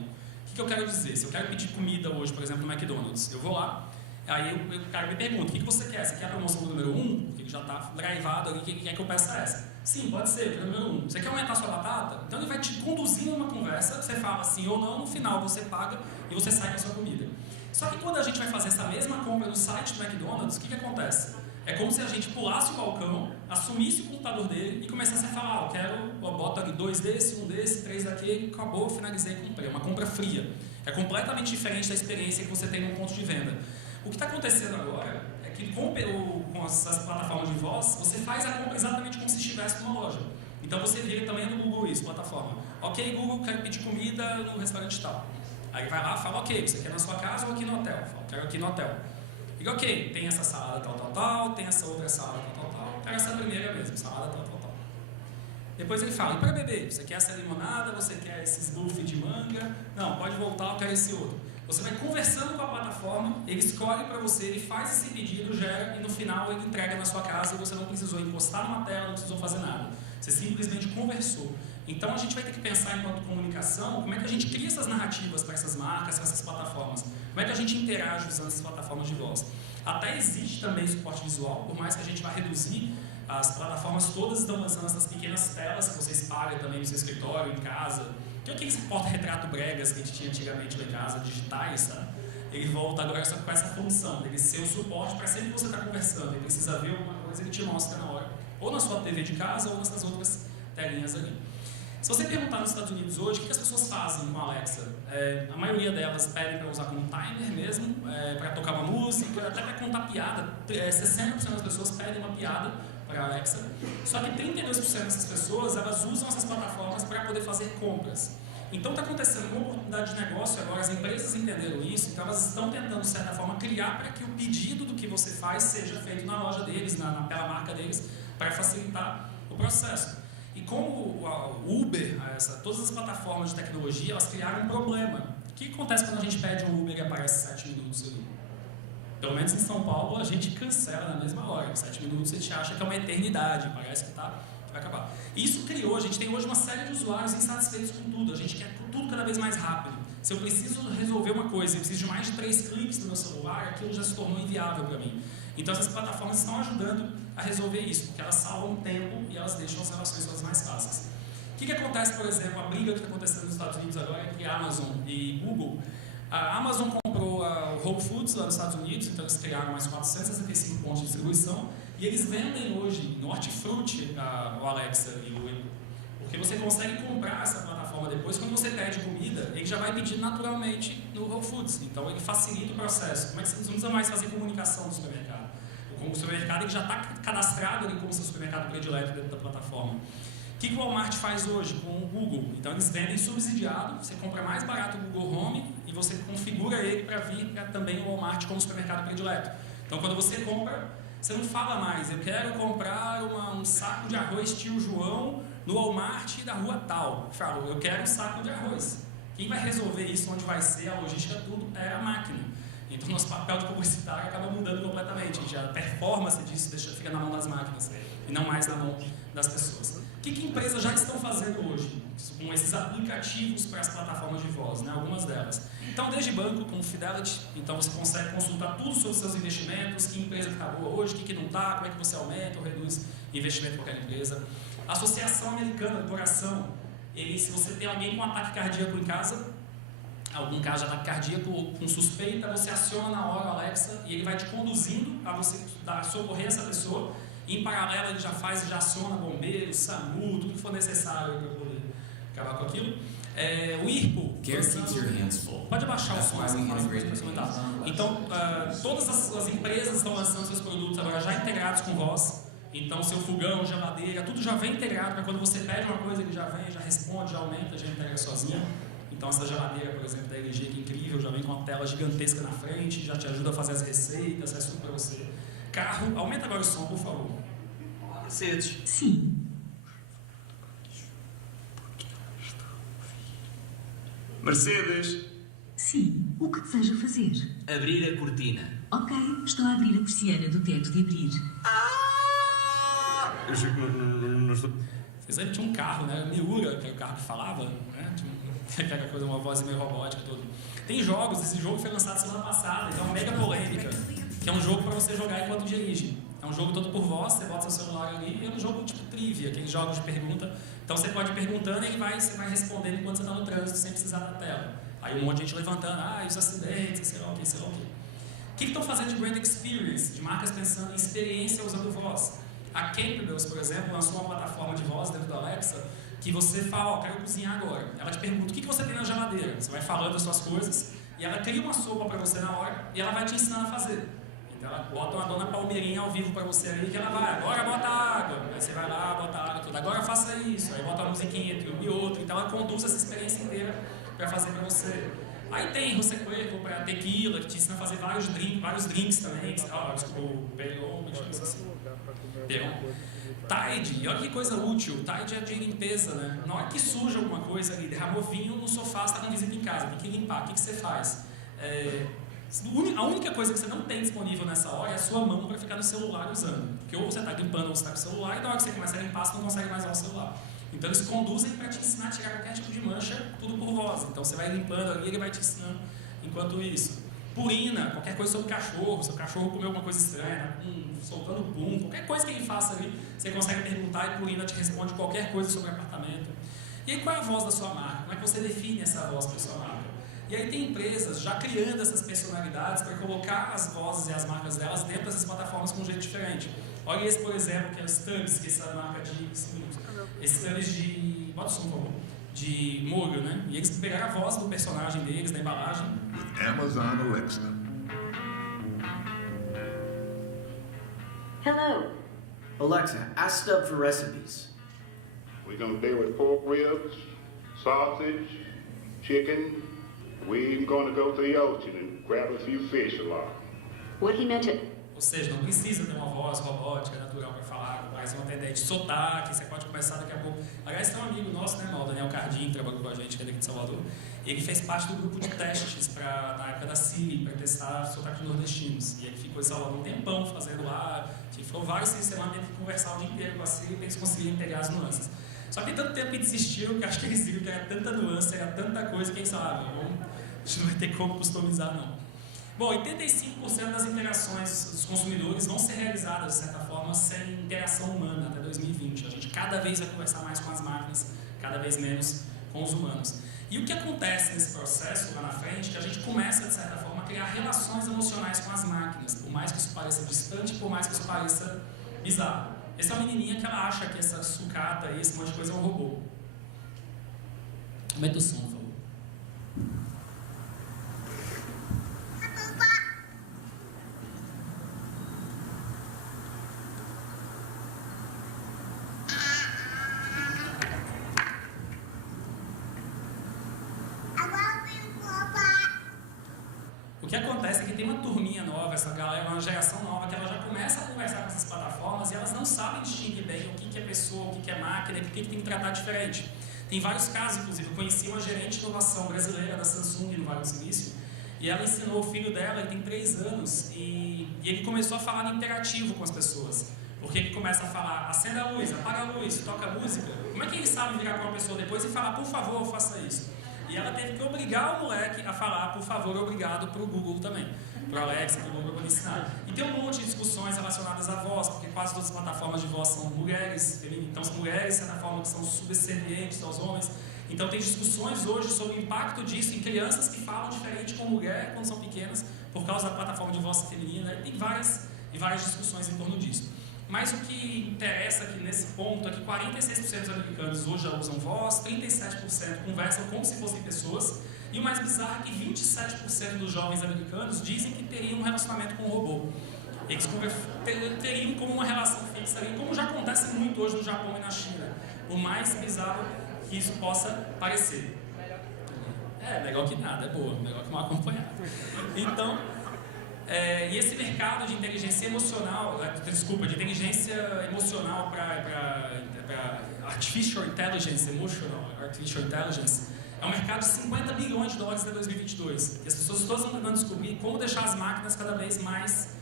O que eu quero dizer? Se eu quero pedir comida hoje, por exemplo, no McDonald's, eu vou lá, aí o cara me pergunta, o que você quer? Você quer a promoção do número 1? Porque já está gravado ali, quem quer que eu peça essa? Sim, pode ser, eu quero o número 1. Você quer aumentar a sua batata? Então ele vai te conduzir numa conversa, você fala sim ou não, no final você paga e você sai com a sua comida. Só que quando a gente vai fazer essa mesma compra no site do McDonald's, o que acontece? É como se a gente pulasse o balcão, assumisse o computador dele e começasse a falar, eu boto aqui 2 desse, 1 desse, 3 daquele, acabou, finalizei e comprei. É uma compra fria. É completamente diferente da experiência que você tem num ponto de venda. O que está acontecendo agora é que que com essas plataformas de voz, você faz a compra exatamente como se estivesse numa loja. Então você vira também no Google isso, plataforma. Ok, Google, quero pedir comida no restaurante tal. Aí vai lá, fala, ok, você quer na sua casa ou aqui no hotel? Fala, quero aqui no hotel. E ok, tem essa salada tal, tem essa outra salada tal. Quero essa primeira mesmo, salada tal. Depois ele fala, e para beber? Você quer essa limonada? Você quer esse smoothie de manga? Não, pode voltar, eu quero esse outro. Você vai conversando com a plataforma, ele escolhe para você, ele faz esse pedido, gera, e no final ele entrega na sua casa e você não precisou encostar numa tela, não precisou fazer nada. Você simplesmente conversou. Então a gente vai ter que pensar enquanto comunicação, como é que a gente cria essas narrativas para essas marcas, para essas plataformas. Como é que a gente interage usando essas plataformas de voz. Até existe também suporte visual, por mais que a gente vá reduzir, as plataformas todas estão lançando essas pequenas telas que você espalha também no seu escritório, em casa. Que é aqueles porta-retrato bregas que a gente tinha antigamente lá em casa, digitais, sabe? Ele volta agora só com essa função, dele ser o suporte para sempre que você está conversando. Ele precisa ver alguma coisa, ele te mostra na hora. Ou na sua TV de casa, ou nessas outras telinhas ali. Se você perguntar nos Estados Unidos hoje, o que as pessoas fazem com a Alexa? A maioria delas pedem para usar como timer mesmo, para tocar uma música, até para contar piada. 60% das pessoas pedem uma piada para a Alexa. Só que 32% dessas pessoas, elas usam essas plataformas para poder fazer compras. Então está acontecendo uma oportunidade de negócio agora, as empresas entenderam isso, então elas estão tentando, de certa forma, criar para que o pedido do que você faz seja feito na loja deles, pela marca deles, para facilitar o processo. E como o Uber, todas as plataformas de tecnologia, elas criaram um problema. O que acontece quando a gente pede um Uber e aparece 7 minutos ali? Pelo menos em São Paulo, a gente cancela na mesma hora. 7 minutos a gente acha que é uma eternidade, parece que vai acabar. Isso criou, a gente tem hoje uma série de usuários insatisfeitos com tudo. A gente quer tudo cada vez mais rápido. Se eu preciso resolver uma coisa, eu preciso de mais de 3 cliques no meu celular, aquilo já se tornou inviável para mim. Então essas plataformas estão ajudando a resolver isso, porque elas salvam tempo e elas deixam as relações todas mais fáceis. O que acontece, por exemplo, a briga que está acontecendo nos Estados Unidos agora entre Amazon e Google? A Amazon comprou o Whole Foods lá nos Estados Unidos, então eles criaram mais 465 pontos de distribuição e eles vendem hoje no Hortifruti o Alexa e o Echo, porque você consegue comprar essa plataforma depois. Quando você pede comida, ele já vai pedir naturalmente no Whole Foods, então ele facilita o processo. Como é que você não precisa mais fazer comunicação no supermercado? O supermercado ele já está cadastrado ali como seu supermercado predileto dentro da plataforma. O que o Walmart faz hoje com o Google? Então eles vendem subsidiado, você compra mais barato o Google Home e você configura ele para vir para também o Walmart como supermercado predileto. Então quando você compra, você não fala mais, eu quero comprar um saco de arroz Tio João no Walmart da rua tal. Eu falo, eu quero um saco de arroz. Quem vai resolver isso, onde vai ser, a logística, tudo é a máquina. Então nosso papel de publicitário acaba mudando completamente. A performance disso fica na mão das máquinas e não mais na mão das pessoas. O que empresas já estão fazendo hoje com esses aplicativos para as plataformas de voz, né? Algumas delas. Então, desde banco como Fidelity, então você consegue consultar tudo sobre os seus investimentos, que empresa que está boa hoje, que não está, como é que você aumenta ou reduz investimento em qualquer empresa. A Associação Americana do Coração, se você tem alguém com ataque cardíaco em casa, algum caso de ataque cardíaco com suspeita, você aciona na hora o Alexa e ele vai te conduzindo a você socorrer essa pessoa. Em paralelo ele já aciona bombeiros, SAMU, tudo que for necessário para poder acabar com aquilo. O IRPO, pode abaixar o som, então todas as empresas estão lançando seus produtos agora já integrados com voz. Então seu fogão, geladeira, tudo já vem integrado para quando você pede uma coisa ele já vem, já responde, já aumenta, já integra sozinho. Então essa geladeira, por exemplo, da LG, que é incrível, já vem com uma tela gigantesca na frente, já te ajuda a fazer as receitas, faz tudo para você. Carro, aumenta agora o som, por favor. Mercedes. Sim. Mercedes. Sim. O que deseja fazer? Abrir a cortina. Ok, estou a abrir a persiana do teto de abrir. Eu sei que não estou... Vocês lembram que tinha um carro, né? Miura, que era o carro que falava, né? Tinha aquela coisa, uma voz meio robótica, tudo. Tem jogos, esse jogo foi lançado semana passada, então é uma mega polêmica, que é um jogo para você jogar enquanto dirige. É um jogo todo por voz, você bota seu celular ali, e é um jogo tipo trivia, aqueles jogos de pergunta. Então você pode ir perguntando e você vai respondendo enquanto você está no trânsito, sem precisar da tela. Aí um monte de gente levantando, os acidentes, sei lá o que, sei lá o que. O que estão fazendo de brand experience, de marcas pensando em experiência usando voz? A Capables, por exemplo, lançou uma plataforma de voz dentro do Alexa, que você fala, quero cozinhar agora. Ela te pergunta, o que você tem na geladeira? Você vai falando as suas coisas, e ela cria uma sopa para você na hora, e ela vai te ensinando a fazer. Então ela bota uma dona Palmeirinha ao vivo pra você ali, que ela vai, agora bota água. Aí você vai lá, bota água, tudo. Agora faça isso. Aí bota a musiquinha entre um e outro. Então ela conduz essa experiência inteira pra fazer pra você. Aí tem José Cuervo para tequila, que te ensina a fazer vários drinks também. O Peron, Tide, olha que coisa útil. Tide é de limpeza, né? Na hora que suja alguma coisa ali, derramou vinho no sofá, você está com visita em casa, tem que limpar. O que você faz? A única coisa que você não tem disponível nessa hora é a sua mão para ficar no celular usando. Porque ou você está limpando ou você está com o celular, e na hora que você começa a limpar, você não consegue mais usar o celular. Então eles conduzem para te ensinar a tirar qualquer tipo de mancha, tudo por voz. Então você vai limpando ali, ele vai te ensinando enquanto isso. Purina, qualquer coisa sobre o cachorro. Seu cachorro comeu alguma coisa estranha, soltando pum, qualquer coisa que ele faça ali, você consegue perguntar e Purina te responde qualquer coisa sobre o apartamento. E aí qual é a voz da sua marca? Como é que você define essa voz para a sua marca? E aí tem empresas já criando essas personalidades para colocar as vozes e as marcas delas dentro dessas plataformas com um jeito diferente. Olha esse, por exemplo, que é o Stubbs, que é essa marca de... Esses Stubbs de... Bota o som, por favor. De molho, né? E eles pegaram a voz do personagem deles, da embalagem. Amazon Alexa. Hello. Alexa, ask Stubb for recipes. We're going to deal with pork ribs, sausage, chicken. We're even going to go to the ocean and grab a few fish along. What he meant to... Ou seja, não precisa ter uma voz robótica, natural para falar, mas uma tendência de sotaque, você pode começar daqui a pouco. Aliás, tem um amigo nosso, né, o Daniel Cardim, que trabalhou com a gente, que é daqui de Salvador, e ele fez parte do grupo de testes na época da Siri, para testar sotaques nordestinos. E ele ficou em Salvador um tempão fazendo lá, ficou vários fins de semana, teve que conversar o dia inteiro com a Siri para eles conseguirem pegar as nuances. Só que tanto tempo que desistiu, que acho que eles viram que era tanta nuance, era tanta coisa, quem sabe, a gente não vai ter como customizar, não. Bom, 85% das interações dos consumidores vão ser realizadas, de certa forma, sem interação humana até 2020. A gente cada vez vai conversar mais com as máquinas, cada vez menos com os humanos. E o que acontece nesse processo lá na frente é que a gente começa, de certa forma, a criar relações emocionais com as máquinas, por mais que isso pareça distante, por mais que isso pareça bizarro. Essa é uma menininha que ela acha que essa sucata e esse monte de coisa é um robô. Aumenta o som, por favor. O que acontece é que tem uma turminha nova, essa galera, uma geração nova, que ela já começa a conversar com essas plataformas e elas não sabem distinguir bem o que é pessoa, o que é máquina e por que tem que tratar diferente. Tem vários casos, inclusive, eu conheci uma gerente de inovação brasileira da Samsung no Vale do Silício e ela ensinou o filho dela, ele tem 3 anos, e ele começou a falar no interativo com as pessoas. Porque ele começa a falar, acenda a luz, apaga a luz, toca a música. Como é que ele sabe virar para uma pessoa depois e falar, por favor, faça isso? E ela teve que obrigar o moleque a falar, por favor, obrigado, para o Google também. Para o Alexa, para o Google, para ensinar. E tem um monte de discussões relacionadas à voz, porque quase todas as plataformas de voz são mulheres. Então, as mulheres, de certa forma, que são subservientes aos homens. Então, tem discussões hoje sobre o impacto disso em crianças que falam diferente com mulher quando são pequenas, por causa da plataforma de voz feminina. E tem várias discussões em torno disso. Mas o que interessa aqui nesse ponto é que 46% dos americanos hoje já usam voz, 37% conversam como se fossem pessoas, e o mais bizarro é que 27% dos jovens americanos dizem que teriam um relacionamento com um robô. Eles teriam como uma relação fixa, como já acontece muito hoje no Japão e na China, por mais bizarro que isso possa parecer. É, melhor que nada, é boa, melhor que mal acompanhado. Então... e esse mercado de inteligência emocional, de inteligência emocional para Artificial Intelligence, é um mercado de 50 bilhões de dólares até 2022. E as pessoas todas estão tentando descobrir como deixar as máquinas cada vez mais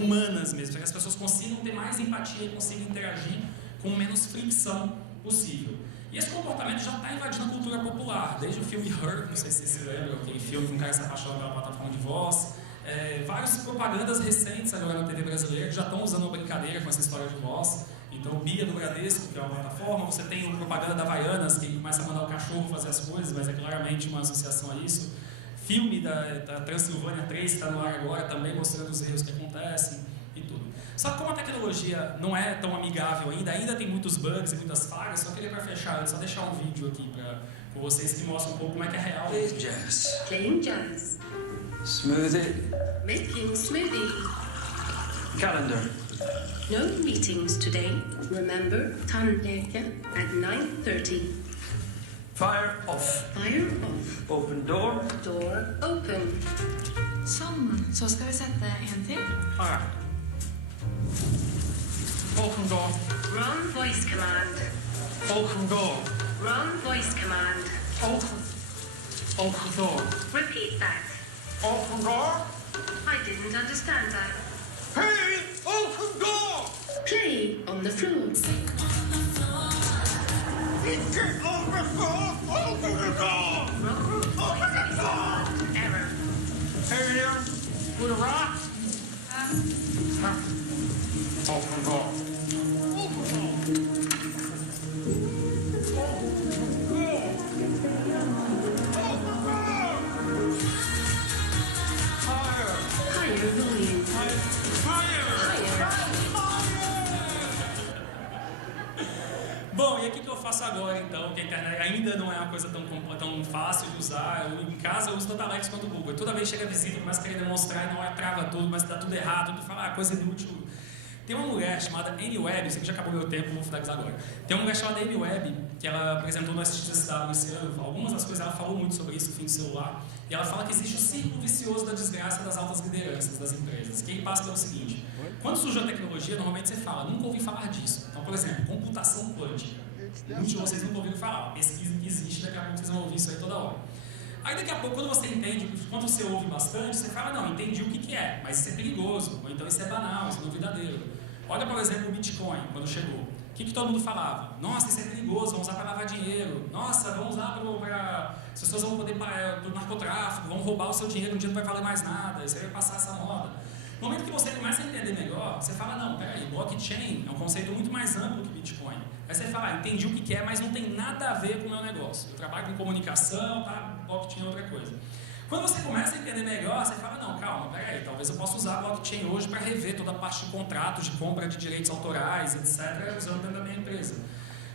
humanas mesmo, para que as pessoas consigam ter mais empatia e consigam interagir com menos fricção possível. E esse comportamento já está invadindo a cultura popular, desde o filme Her, não sei se vocês se lembram, aquele filme que um cara se apaixona pela plataforma de voz. Várias propagandas recentes agora na TV brasileira que já estão usando uma brincadeira com essa história de voz. Então, o Bia do Bradesco, que é uma plataforma, você tem uma propaganda da Havaianas, que começa a mandar o cachorro fazer as coisas, mas é claramente uma associação a isso. Filme da Transilvânia 3, que está no ar agora, também mostrando os erros que acontecem e tudo. Só que como a tecnologia não é tão amigável ainda tem muitos bugs e muitas falhas, só queria para fechar, só deixar um vídeo aqui com vocês que mostra um pouco como é que é real. Playing jazz. Playing jazz. Smooth it. Making smoothie. Calendar. No meetings today. Remember, tandläkare at 9:30. Fire off. Fire off. Open door. Door open. Så ska vi sätta en till. Alright. Open door. Wrong voice command. Open door. Wrong voice command. Open door. Repeat that. Open door. I didn't understand that. Hey! Open door! Play on the floor. Get open the door! Open the door! Open the door! Error. Hey here! With a rock? Open door. Open door. Higher volume. Bom, e o que eu faço agora então? Que a internet ainda não é uma coisa tão fácil de usar. Em casa eu uso tanto a Alexa quanto o Google. Toda vez que chega a visita, começa a querer demonstrar e não é, trava tudo, mas dá tudo errado, tudo fala, coisa inútil. Tem uma mulher chamada Amy Webb, isso aqui já acabou meu tempo, vou finalizar agora. Tem uma mulher chamada Amy Webb, que ela apresentou no SXSW esse ano. Algumas das coisas ela falou muito sobre isso no fim do celular. E ela fala que existe o círculo vicioso da desgraça das altas lideranças das empresas. Que aí passa pelo seguinte: quando surgiu a tecnologia, normalmente você fala, nunca ouvi falar disso. Então, por exemplo, computação quântica. Muitos de vocês nunca ouviram falar, pesquisa que existe, daqui a pouco vocês vão ouvir isso aí toda hora. Aí daqui a pouco, quando você entende, quando você ouve bastante, você fala, não, entendi o que é, mas isso é perigoso, ou então isso é banal, isso não é verdadeiro. Olha, por exemplo, o Bitcoin, quando chegou. O que todo mundo falava? Nossa, isso é perigoso, vamos usar para lavar dinheiro. Nossa, vamos usar para... As pessoas vão poder para o narcotráfico, vão roubar o seu dinheiro, um dia não vai valer mais nada, isso aí vai passar essa moda. No momento que você começa a entender melhor, você fala, não, peraí, blockchain é um conceito muito mais amplo que Bitcoin. Aí você fala, entendi o que é, mas não tem nada a ver com o meu negócio. Eu trabalho com comunicação, tá? Blockchain é outra coisa. Quando você começa a entender melhor, você fala, não, calma, peraí, talvez eu possa usar a blockchain hoje para rever toda a parte de contratos, de compra de direitos autorais, etc., usando dentro da minha empresa.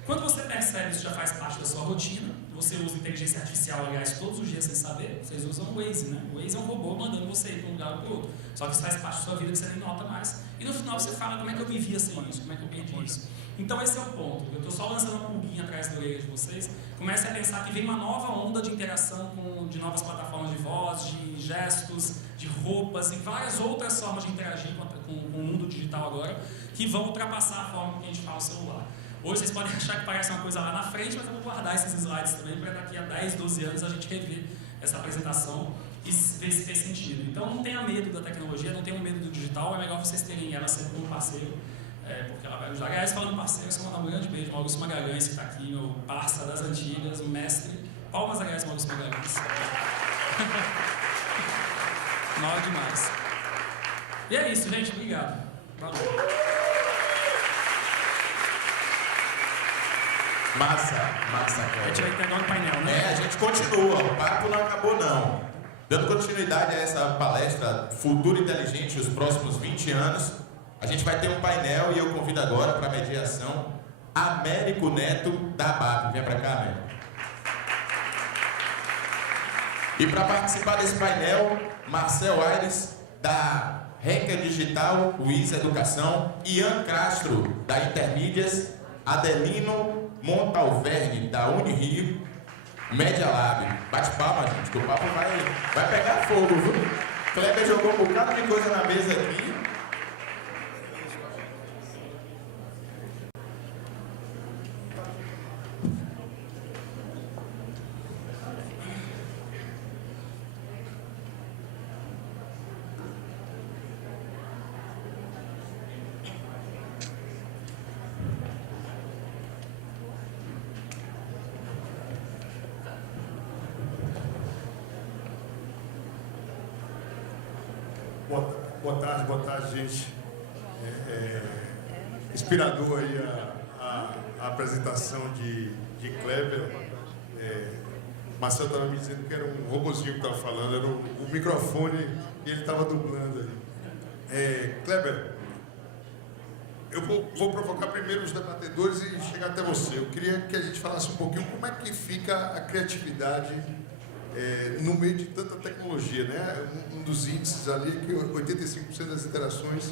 Quando você percebe que isso já faz parte da sua rotina, você usa inteligência artificial, aliás, todos os dias sem saber, vocês usam o Waze, né? O Waze é um robô mandando você ir para um lugar ou para o outro. Só que isso faz parte da sua vida que você nem nota mais. E no final você fala, como é que eu vivia sem isso? Como é que eu perdi isso? Então esse é o ponto. Eu estou só lançando uma pulguinha atrás da orelha de vocês. Comece a pensar que vem uma nova onda de interação de novas plataformas de voz, de gestos, de roupas e várias outras formas de interagir com o mundo digital agora, que vão ultrapassar a forma que a gente fala o celular. Hoje vocês podem achar que parece uma coisa lá na frente, mas eu vou guardar esses slides também para daqui a 10, 12 anos a gente rever essa apresentação e ver se fez sentido. Então não tenha medo da tecnologia, não tenham medo do digital, é legal vocês terem ela sempre como parceiro, porque ela vai ajudar. Aliás, falando parceiro, eu só mandar um grande beijo, Maurício Magalhães, que está aqui, meu parça das antigas, o mestre. Palmas, aliás, Maurício Magalhães. Mal demais. E é isso, gente, obrigado. Valeu. Massa, A gente vai pegar um painel, né? a gente continua, o papo não acabou não. Dando continuidade a essa palestra Futuro Inteligente, os próximos 20 anos, a gente vai ter um painel e eu convido agora para a mediação Américo Neto da ABAP. Vem para cá, Américo. E para participar desse painel, Marcel Aires, da Renca Digital, Luiz Educação, Ian Castro, da Intermídias, Adelino Montalverne, da Unirio, Media Lab. Bate palma, gente, que o papo vai pegar fogo, viu? Kleber jogou um bocado de coisa na mesa aqui. Boa tarde, gente. Inspirador aí a apresentação de Kleber. Marcelo estava me dizendo que era um robozinho que estava falando, era o microfone e ele estava dublando ali. Kleber, eu vou provocar primeiro os debatedores e chegar até você. Eu queria que a gente falasse um pouquinho como é que fica a criatividade no meio de tanta tecnologia, né? Um dos índices ali é que 85% das interações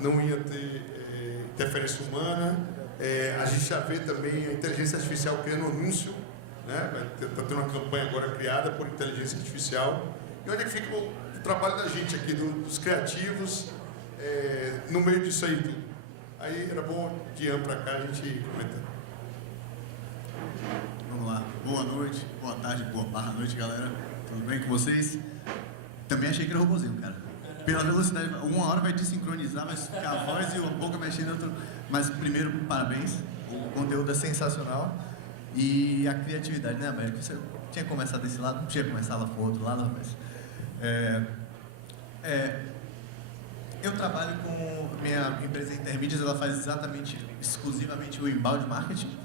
não ia ter interferência humana. A gente já vê também a inteligência artificial criando anúncio, né? Está tendo uma campanha agora criada por inteligência artificial. E onde é que fica o trabalho da gente aqui, dos criativos, no meio disso aí tudo? Aí era bom, de ano para cá, a gente comentar. Vamos lá. Boa noite, boa tarde, boa noite, galera. Tudo bem com vocês? Também achei que era robozinho, cara. Pela velocidade, uma hora vai desincronizar, vai ficar a voz e a boca mexendo. Mas primeiro, parabéns. O conteúdo é sensacional. E a criatividade, né, Américo? Você tinha começado desse lado, não tinha começado lá pro outro lado, rapaz. Eu trabalho com minha empresa Intermídias, ela faz exclusivamente o inbound marketing.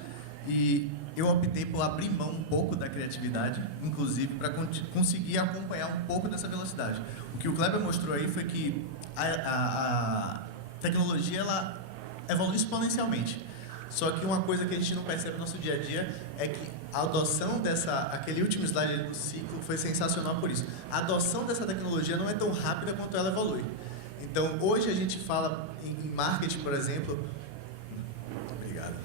E eu optei por abrir mão um pouco da criatividade, inclusive para conseguir acompanhar um pouco dessa velocidade. O que o Kleber mostrou aí foi que a tecnologia ela evolui exponencialmente. Só que uma coisa que a gente não percebe no nosso dia a dia é que a adoção aquele último slide do ciclo foi sensacional por isso. A adoção dessa tecnologia não é tão rápida quanto ela evolui. Então, hoje a gente fala em marketing, por exemplo. Obrigado.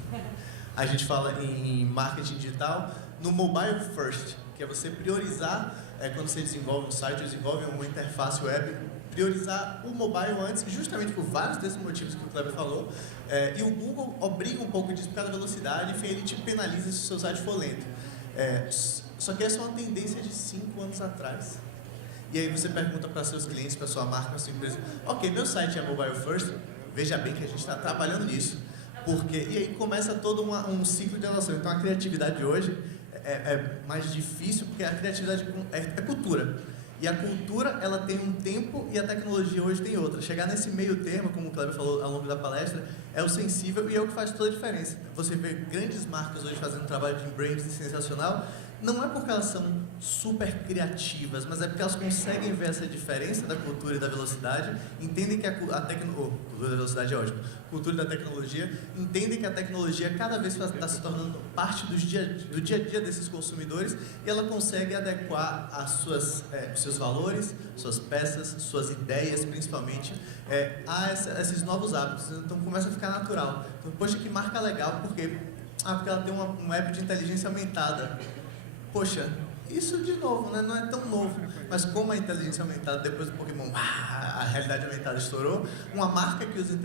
A gente fala em marketing digital no mobile first, que é você priorizar, quando você desenvolve um site, desenvolve uma interface web, priorizar o mobile antes, justamente por vários desses motivos que o Kleber falou. E o Google obriga um pouco disso por causa da velocidade, enfim, ele te penaliza se o seu site for lento. Só que essa é uma tendência de 5 anos atrás. E aí você pergunta para seus clientes, para sua marca, para sua empresa, ok, meu site é mobile first, veja bem que a gente está trabalhando nisso. E aí começa todo um ciclo de adoção. Então a criatividade hoje é mais difícil, porque a criatividade é cultura. E a cultura, ela tem um tempo e a tecnologia hoje tem outra. Chegar nesse meio termo, como o Kleber falou ao longo da palestra, é o sensível e é o que faz toda a diferença. Você vê grandes marcas hoje fazendo um trabalho de branding sensacional, não é porque elas são super criativas, mas é porque elas conseguem ver essa diferença da cultura e da velocidade, entendem que a tecnologia, cultura da velocidade é ótimo, cultura da tecnologia, entendem que a tecnologia cada vez está se tornando parte do dia a dia desses consumidores e ela consegue adequar os seus valores, suas peças, suas ideias, principalmente, a esses novos hábitos. Então começa a ficar natural. Então, poxa, que marca legal, porque ela tem um app de inteligência aumentada. Poxa, isso de novo, né? Não é tão novo, mas como a inteligência aumentada, depois do Pokémon, a realidade aumentada estourou, uma marca que usa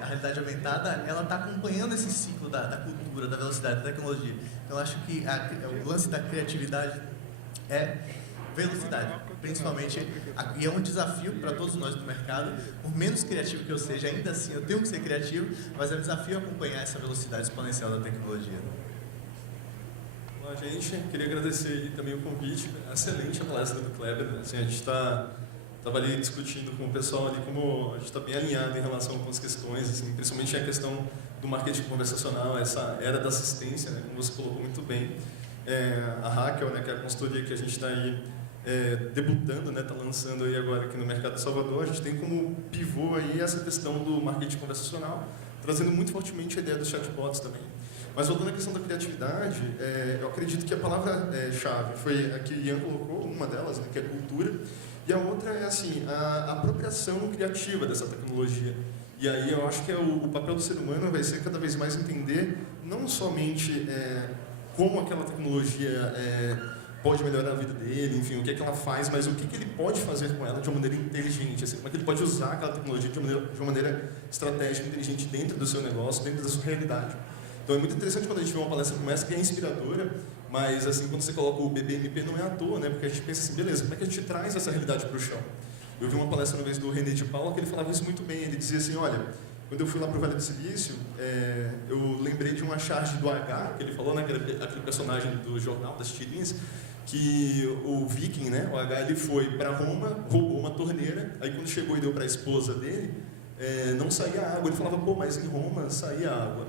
a realidade aumentada, ela está acompanhando esse ciclo da cultura, da velocidade, da tecnologia. Então, eu acho que o lance da criatividade é velocidade, principalmente, e é um desafio para todos nós do mercado, por menos criativo que eu seja, ainda assim eu tenho que ser criativo, mas é um desafio acompanhar essa velocidade exponencial da tecnologia. Olá, gente. Queria agradecer também o convite. Excelente a palestra do Kleber. Assim, a gente estava ali discutindo com o pessoal ali como a gente está bem alinhado em relação com as questões, assim, principalmente a questão do marketing conversacional, essa era da assistência, né, como você colocou muito bem. A Raquel, né, que é a consultoria que a gente está aí debutando, né, está lançando aí agora aqui no mercado de Salvador, a gente tem como pivô aí essa questão do marketing conversacional, trazendo muito fortemente a ideia dos chatbots também. Mas voltando à questão da criatividade, eu acredito que a palavra-chave foi a que Ian colocou, uma delas, né, que é cultura, e a outra é assim, a apropriação criativa dessa tecnologia. E aí eu acho que o papel do ser humano vai ser cada vez mais entender não somente como aquela tecnologia pode melhorar a vida dele, enfim, o que é que ela faz, mas o que ele pode fazer com ela de uma maneira inteligente, assim, como é que ele pode usar aquela tecnologia de uma maneira estratégica, inteligente dentro do seu negócio, dentro da sua realidade. Então é muito interessante quando a gente vê uma palestra como essa, que é inspiradora, mas assim, quando você coloca o BBMP não é à toa, né? Porque a gente pensa assim, beleza, como é que a gente traz essa realidade para o chão? Eu vi uma palestra uma vez do René de Paula que ele falava isso muito bem, ele dizia assim, olha, quando eu fui lá para o Vale do Silício, eu lembrei de uma charge do H, que ele falou, né, aquele personagem do jornal das tirinhas, que o Viking, né, o H, ele foi para Roma, roubou uma torneira, aí quando chegou e deu para a esposa dele, não saía água, ele falava, pô, mas em Roma saía água.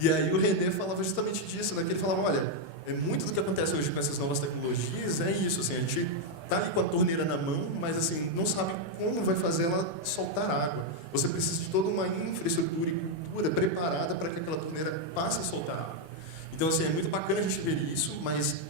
E aí o René falava justamente disso, né? Que ele falava, olha, muito do que acontece hoje com essas novas tecnologias é isso, assim, a gente está ali com a torneira na mão, mas assim, não sabe como vai fazer ela soltar água. Você precisa de toda uma infraestrutura e cultura preparada para que aquela torneira passe a soltar água. Então, assim, é muito bacana a gente ver isso, mas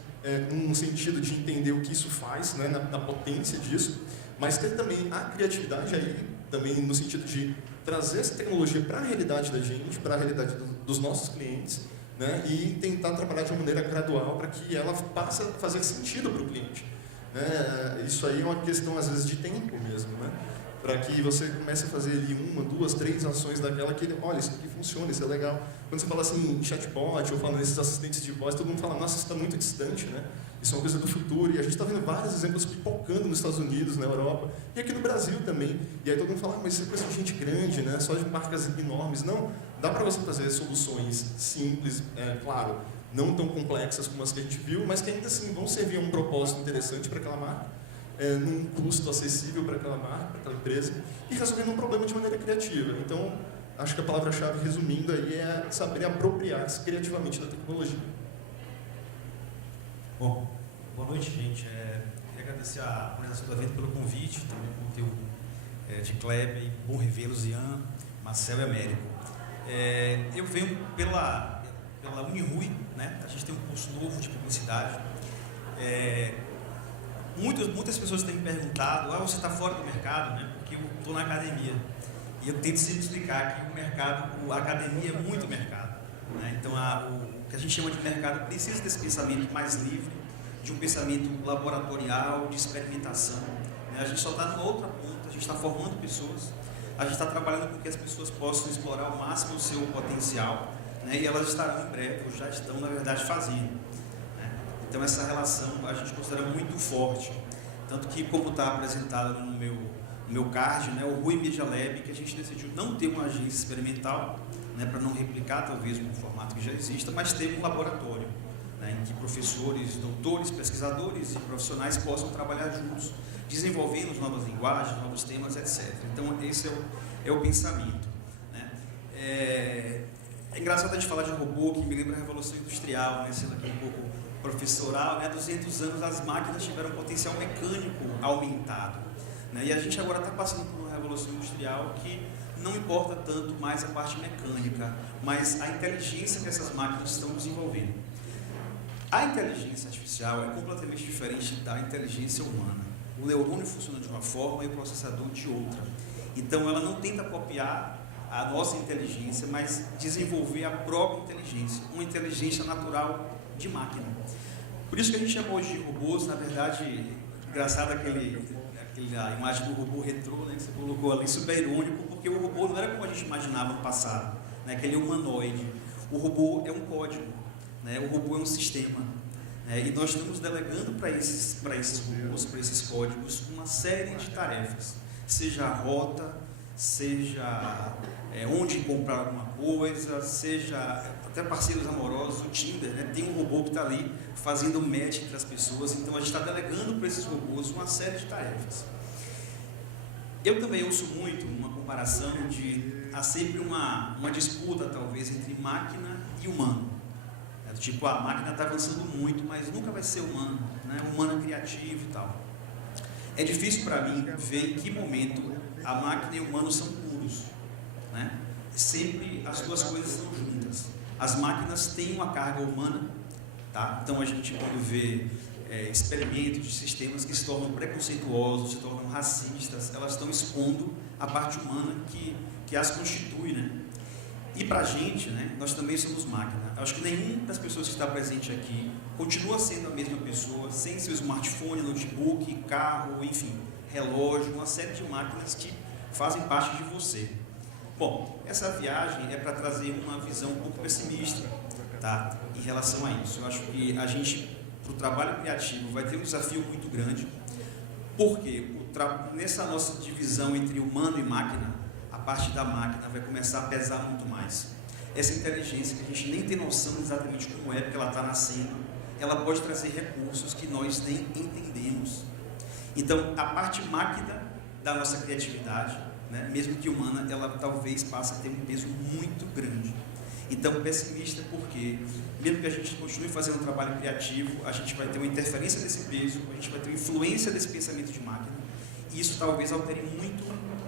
num sentido de entender o que isso faz, né, na potência disso, mas ter também a criatividade aí, também no sentido de trazer essa tecnologia para a realidade da gente, para a realidade dos nossos clientes, né, e tentar trabalhar de uma maneira gradual para que ela passe a fazer sentido para o cliente. Né? Isso aí é uma questão, às vezes, de tempo mesmo, né? Para que você comece a fazer ali 1, 2, 3 ações daquela que, olha, isso aqui funciona, isso é legal. Quando você fala assim em chatbot ou falando nesses assistentes de voz, todo mundo fala, nossa, isso está muito distante, né? Isso é uma coisa do futuro. E a gente está vendo vários exemplos pipocando nos Estados Unidos, na Europa e aqui no Brasil também. E aí todo mundo fala, mas isso é coisa de gente grande, né? Só de marcas enormes. Não, dá para você fazer soluções simples, claro, não tão complexas como as que a gente viu, mas que ainda assim vão servir a um propósito interessante para aquela marca, num custo acessível para aquela marca, para aquela empresa, e resolvendo um problema de maneira criativa. Então, acho que a palavra-chave, resumindo, aí é saber apropriar-se criativamente da tecnologia. Bom, boa noite, gente. Queria agradecer a organização do evento pelo convite, também o conteúdo de Kleber, bom revê-los, Ian, Marcel e Américo. Eu venho pela Unirui, né? A gente tem um curso novo de publicidade. Muitas pessoas têm me perguntado, você está fora do mercado, né? Porque eu estou na academia. E eu tento sempre explicar que a academia é muito mercado. Né? Então, o que a gente chama de mercado precisa desse pensamento mais livre, de um pensamento laboratorial, de experimentação. Né? A gente só está numa outra ponta, a gente está formando pessoas, a gente está trabalhando com que as pessoas possam explorar ao máximo o seu potencial, né? E elas estarão em breve, ou já estão, na verdade, fazendo. Então, essa relação a gente considera muito forte. Tanto que, como está apresentado no meu card, né, o Rui Media Lab, que a gente decidiu não ter uma agência experimental, né, para não replicar, talvez, um formato que já exista, mas ter um laboratório, né, em que professores, doutores, pesquisadores e profissionais possam trabalhar juntos, desenvolvendo novas linguagens, novos temas, etc. Então, esse é o pensamento. Né? É engraçado a gente falar de robô, que me lembra a Revolução Industrial, né, sendo aqui um pouco professoral, né? Há 200 anos as máquinas tiveram um potencial mecânico aumentado, né? E a gente agora está passando por uma revolução industrial que não importa tanto mais a parte mecânica, mas a inteligência que essas máquinas estão desenvolvendo. A inteligência artificial é completamente diferente da inteligência humana. O neurônio funciona de uma forma e o processador de outra. Então ela não tenta copiar a nossa inteligência, mas desenvolver a própria inteligência, uma inteligência natural de máquina. Por isso que a gente chama hoje de robôs, na verdade, engraçado a imagem do robô retrô, né, que você colocou ali, super irônico, porque o robô não era como a gente imaginava no passado, né, aquele humanoide. O robô é um código, né, o robô é um sistema, né, e nós estamos delegando para esses robôs, para esses códigos, uma série de tarefas, seja a rota, seja onde comprar alguma coisa, seja até parceiros amorosos, o Tinder, né? Tem um robô que está ali fazendo match entre as pessoas, então a gente está delegando para esses robôs uma série de tarefas. Eu também ouço muito uma comparação de há sempre uma disputa, talvez, entre máquina e humano. Tipo, a máquina está avançando muito, mas nunca vai ser humano, né? Humano é criativo e tal. É difícil para mim ver em que momento a máquina e o humano são puros, né? Sempre as duas coisas estão juntas. As máquinas têm uma carga humana, tá? Então a gente, quando vê experimentos de sistemas que se tornam preconceituosos, se tornam racistas, elas estão expondo a parte humana que as constitui, né? E para a gente, né, nós também somos máquina. Acho que nenhuma das pessoas que está presente aqui continua sendo a mesma pessoa, sem seu smartphone, notebook, carro, enfim, relógio, uma série de máquinas que fazem parte de você. Bom, essa viagem é para trazer uma visão um pouco pessimista, tá, em relação a isso. Eu acho que a gente, para o trabalho criativo, vai ter um desafio muito grande, porque nessa nossa divisão entre humano e máquina, a parte da máquina vai começar a pesar muito mais. Essa inteligência, que a gente nem tem noção exatamente como é, porque ela está nascendo, ela pode trazer recursos que nós nem entendemos. Então, a parte máquina da nossa criatividade, né, mesmo que humana, ela talvez passe a ter um peso muito grande. Então, pessimista porque, mesmo que a gente continue fazendo um trabalho criativo, a gente vai ter uma interferência desse peso, a gente vai ter uma influência desse pensamento de máquina, e isso talvez altere muito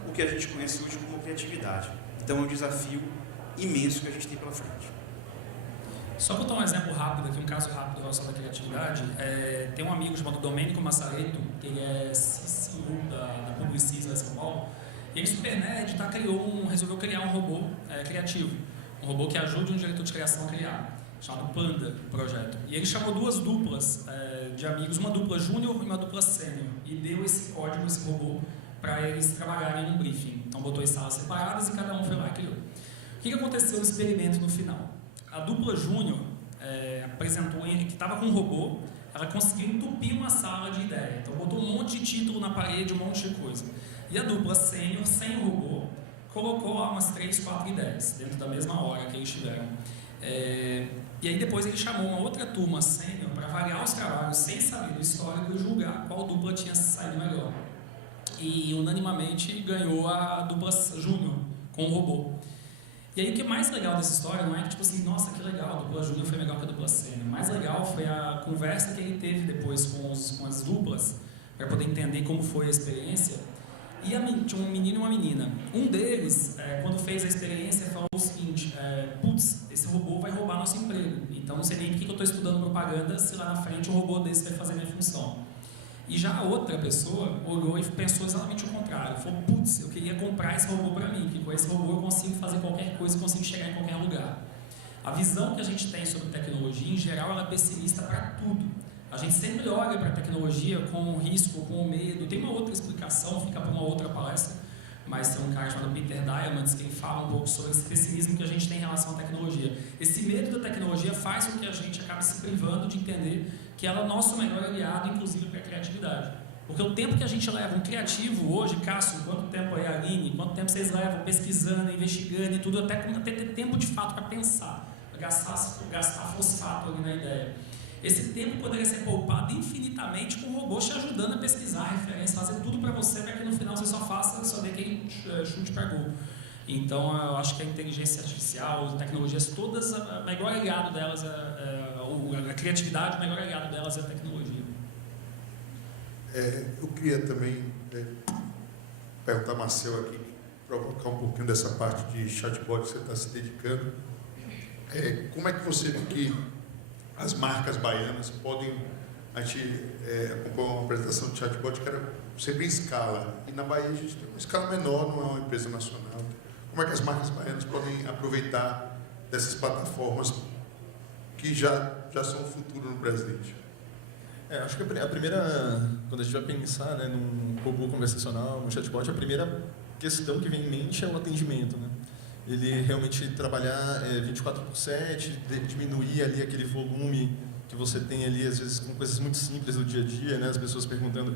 o que a gente conhece hoje como criatividade. Então, é um desafio imenso que a gente tem pela frente. Só para dar um exemplo rápido aqui, um caso rápido relacionado à criatividade, tem um amigo chamado Domênico Massareto, que ele é CEO da Publicis lá em São Paulo. Ele, super nerd, resolveu criar um robô criativo, um robô que ajude um diretor de criação a criar, chamado Panda, o projeto. E ele chamou duas duplas de amigos, uma dupla júnior e uma dupla sênior, e deu esse código, esse robô, para eles trabalharem num briefing. Então botou em salas separadas e cada um foi lá e criou. O que aconteceu no experimento no final? A dupla júnior apresentou que estava com um robô, ela conseguiu entupir uma sala de ideia. Então botou um monte de título na parede, um monte de coisa. E a dupla sênior, sem o robô, colocou lá umas 3, 4 ideias, dentro da mesma hora que eles tiveram. E aí depois ele chamou uma outra turma sênior para avaliar os trabalhos sem saber do histórico e julgar qual dupla tinha saído melhor. E unanimamente ganhou a dupla júnior com o robô. E aí o que é mais legal dessa história não é que tipo assim, nossa, que legal, a dupla júnior foi melhor que a dupla sênior. O mais legal foi a conversa que ele teve depois com as duplas, para poder entender como foi a experiência. E tinha um menino e uma menina. Um deles, quando fez a experiência, falou o seguinte, putz, esse robô vai roubar nosso emprego. Então não sei nem por que eu estou estudando propaganda se lá na frente um robô desse vai fazer minha função. E já a outra pessoa olhou e pensou exatamente o contrário. Falou, putz, eu queria comprar esse robô para mim, porque com esse robô eu consigo fazer qualquer coisa, consigo chegar em qualquer lugar. A visão que a gente tem sobre tecnologia, em geral, ela é pessimista para tudo. A gente sempre olha para a tecnologia com o risco, com o medo. Tem uma outra explicação, fica para uma outra palestra, mas tem um cara chamado Peter Diamandis que ele fala um pouco sobre esse pessimismo que a gente tem em relação à tecnologia. Esse medo da tecnologia faz com que a gente acabe se privando de entender que ela é o nosso melhor aliado, inclusive para a criatividade. Porque o tempo que a gente leva, um criativo hoje, Cássio, quanto tempo aí, Aline, quanto tempo vocês levam pesquisando, investigando e tudo, até ter tempo de fato para pensar, para gastar fosfato ali na ideia. Esse tempo poderia ser poupado infinitamente com o robô te ajudando a pesquisar, referência, fazer tudo para você, para que no final você só dê quem chute para gol. Então, eu acho que a inteligência artificial, as tecnologias todas, o melhor aliado delas, a criatividade, o melhor aliado delas é a tecnologia. Eu queria também perguntar a Marcel aqui, provocar um pouquinho dessa parte de chatbot que você está se dedicando. Como é que você vê que as marcas baianas podem... A gente acompanhou uma apresentação de chatbot que era sempre em escala, e na Bahia a gente tem uma escala menor, não é uma empresa nacional. Como é que as marcas baianas podem aproveitar dessas plataformas que já são o futuro no presente? Acho que a primeira, quando a gente vai pensar, né, num robô conversacional, num chatbot, a primeira questão que vem em mente é o atendimento, né? Ele realmente trabalhar 24/7, diminuir ali aquele volume que você tem ali, às vezes com coisas muito simples do dia a dia, né? As pessoas perguntando,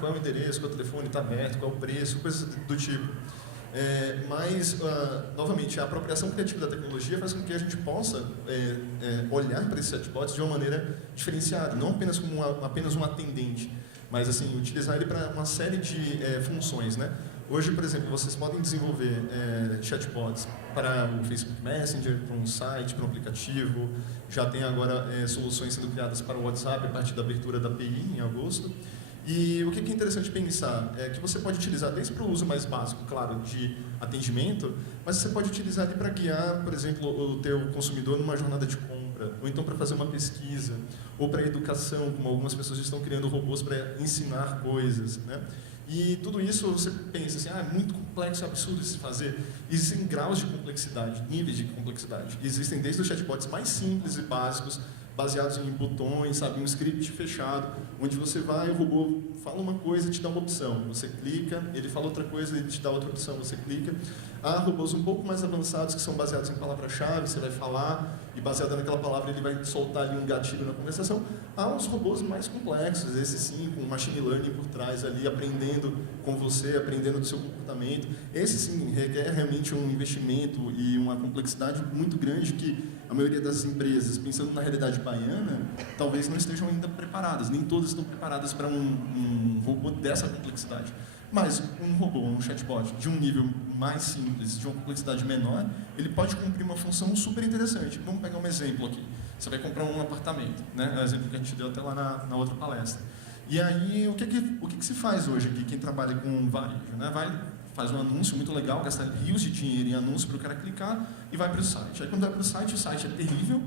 qual é o endereço, qual é o telefone, está aberto, qual é o preço, coisas do tipo. Mas, novamente, a apropriação criativa da tecnologia faz com que a gente possa olhar para esses chatbots de uma maneira diferenciada, não apenas como apenas um atendente, mas assim, utilizar ele para uma série de funções, né? Hoje, por exemplo, vocês podem desenvolver chatbots para o Facebook Messenger, para um site, para um aplicativo. Já tem agora soluções sendo criadas para o WhatsApp a partir da abertura da API em agosto. E o que é interessante pensar é que você pode utilizar desde para o uso mais básico, claro, de atendimento, mas você pode utilizar ele para guiar, por exemplo, o teu consumidor numa jornada de compra, ou então para fazer uma pesquisa, ou para educação, como algumas pessoas estão criando robôs para ensinar coisas, né? E tudo isso você pensa assim, é muito complexo, é absurdo de se fazer. Existem graus de complexidade, níveis de complexidade. Existem desde os chatbots mais simples e básicos, baseados em botões, sabe, um script fechado, onde você vai, o robô fala uma coisa e te dá uma opção. Você clica, ele fala outra coisa e ele te dá outra opção, você clica. Há robôs um pouco mais avançados que são baseados em palavra-chave, você vai falar e baseado naquela palavra ele vai soltar ali um gatilho na conversação. Há uns robôs mais complexos, esses sim, com machine learning por trás ali, aprendendo com você, aprendendo do seu comportamento. Esse sim requer realmente um investimento e uma complexidade muito grande que a maioria das empresas, pensando na realidade baiana, talvez não estejam ainda preparadas, nem todas estão preparadas para um robô dessa complexidade. Mas um robô, um chatbot de um nível mais simples, de uma complexidade menor, ele pode cumprir uma função super interessante. Vamos pegar um exemplo aqui. Você vai comprar um apartamento, né? É o exemplo que a gente deu até lá na outra palestra. E aí, o que se faz hoje aqui, quem trabalha com varejo, né? Faz um anúncio muito legal, gasta rios de dinheiro em anúncio para o cara clicar e vai para o site. Aí quando vai para o site é terrível,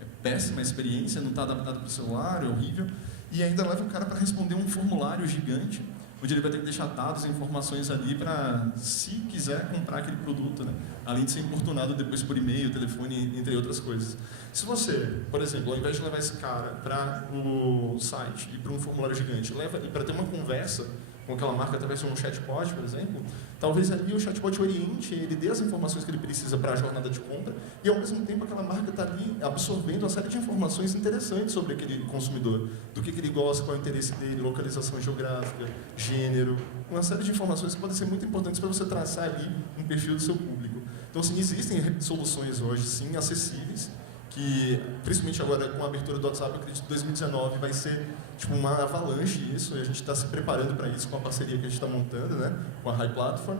é péssima experiência, não está adaptado para o celular, é horrível, e ainda leva o cara para responder um formulário gigante, onde ele vai ter que deixar dados e informações ali para, se quiser, comprar aquele produto, né? Além de ser importunado depois por e-mail, telefone, entre outras coisas. Se você, por exemplo, ao invés de levar esse cara para o site e para um formulário gigante, leva ele para ter uma conversa com aquela marca através de um chatbot, por exemplo, talvez ali o chatbot oriente, ele dê as informações que ele precisa para a jornada de compra e, ao mesmo tempo, aquela marca está ali absorvendo uma série de informações interessantes sobre aquele consumidor, do que ele gosta, qual é o interesse dele, localização geográfica, gênero, uma série de informações que podem ser muito importantes para você traçar ali um perfil do seu público. Então, assim, existem soluções hoje, sim, acessíveis, que, principalmente agora com a abertura do WhatsApp, eu acredito que 2019 vai ser tipo uma avalanche isso, e a gente está se preparando para isso com a parceria que a gente está montando, né, com a High Platform.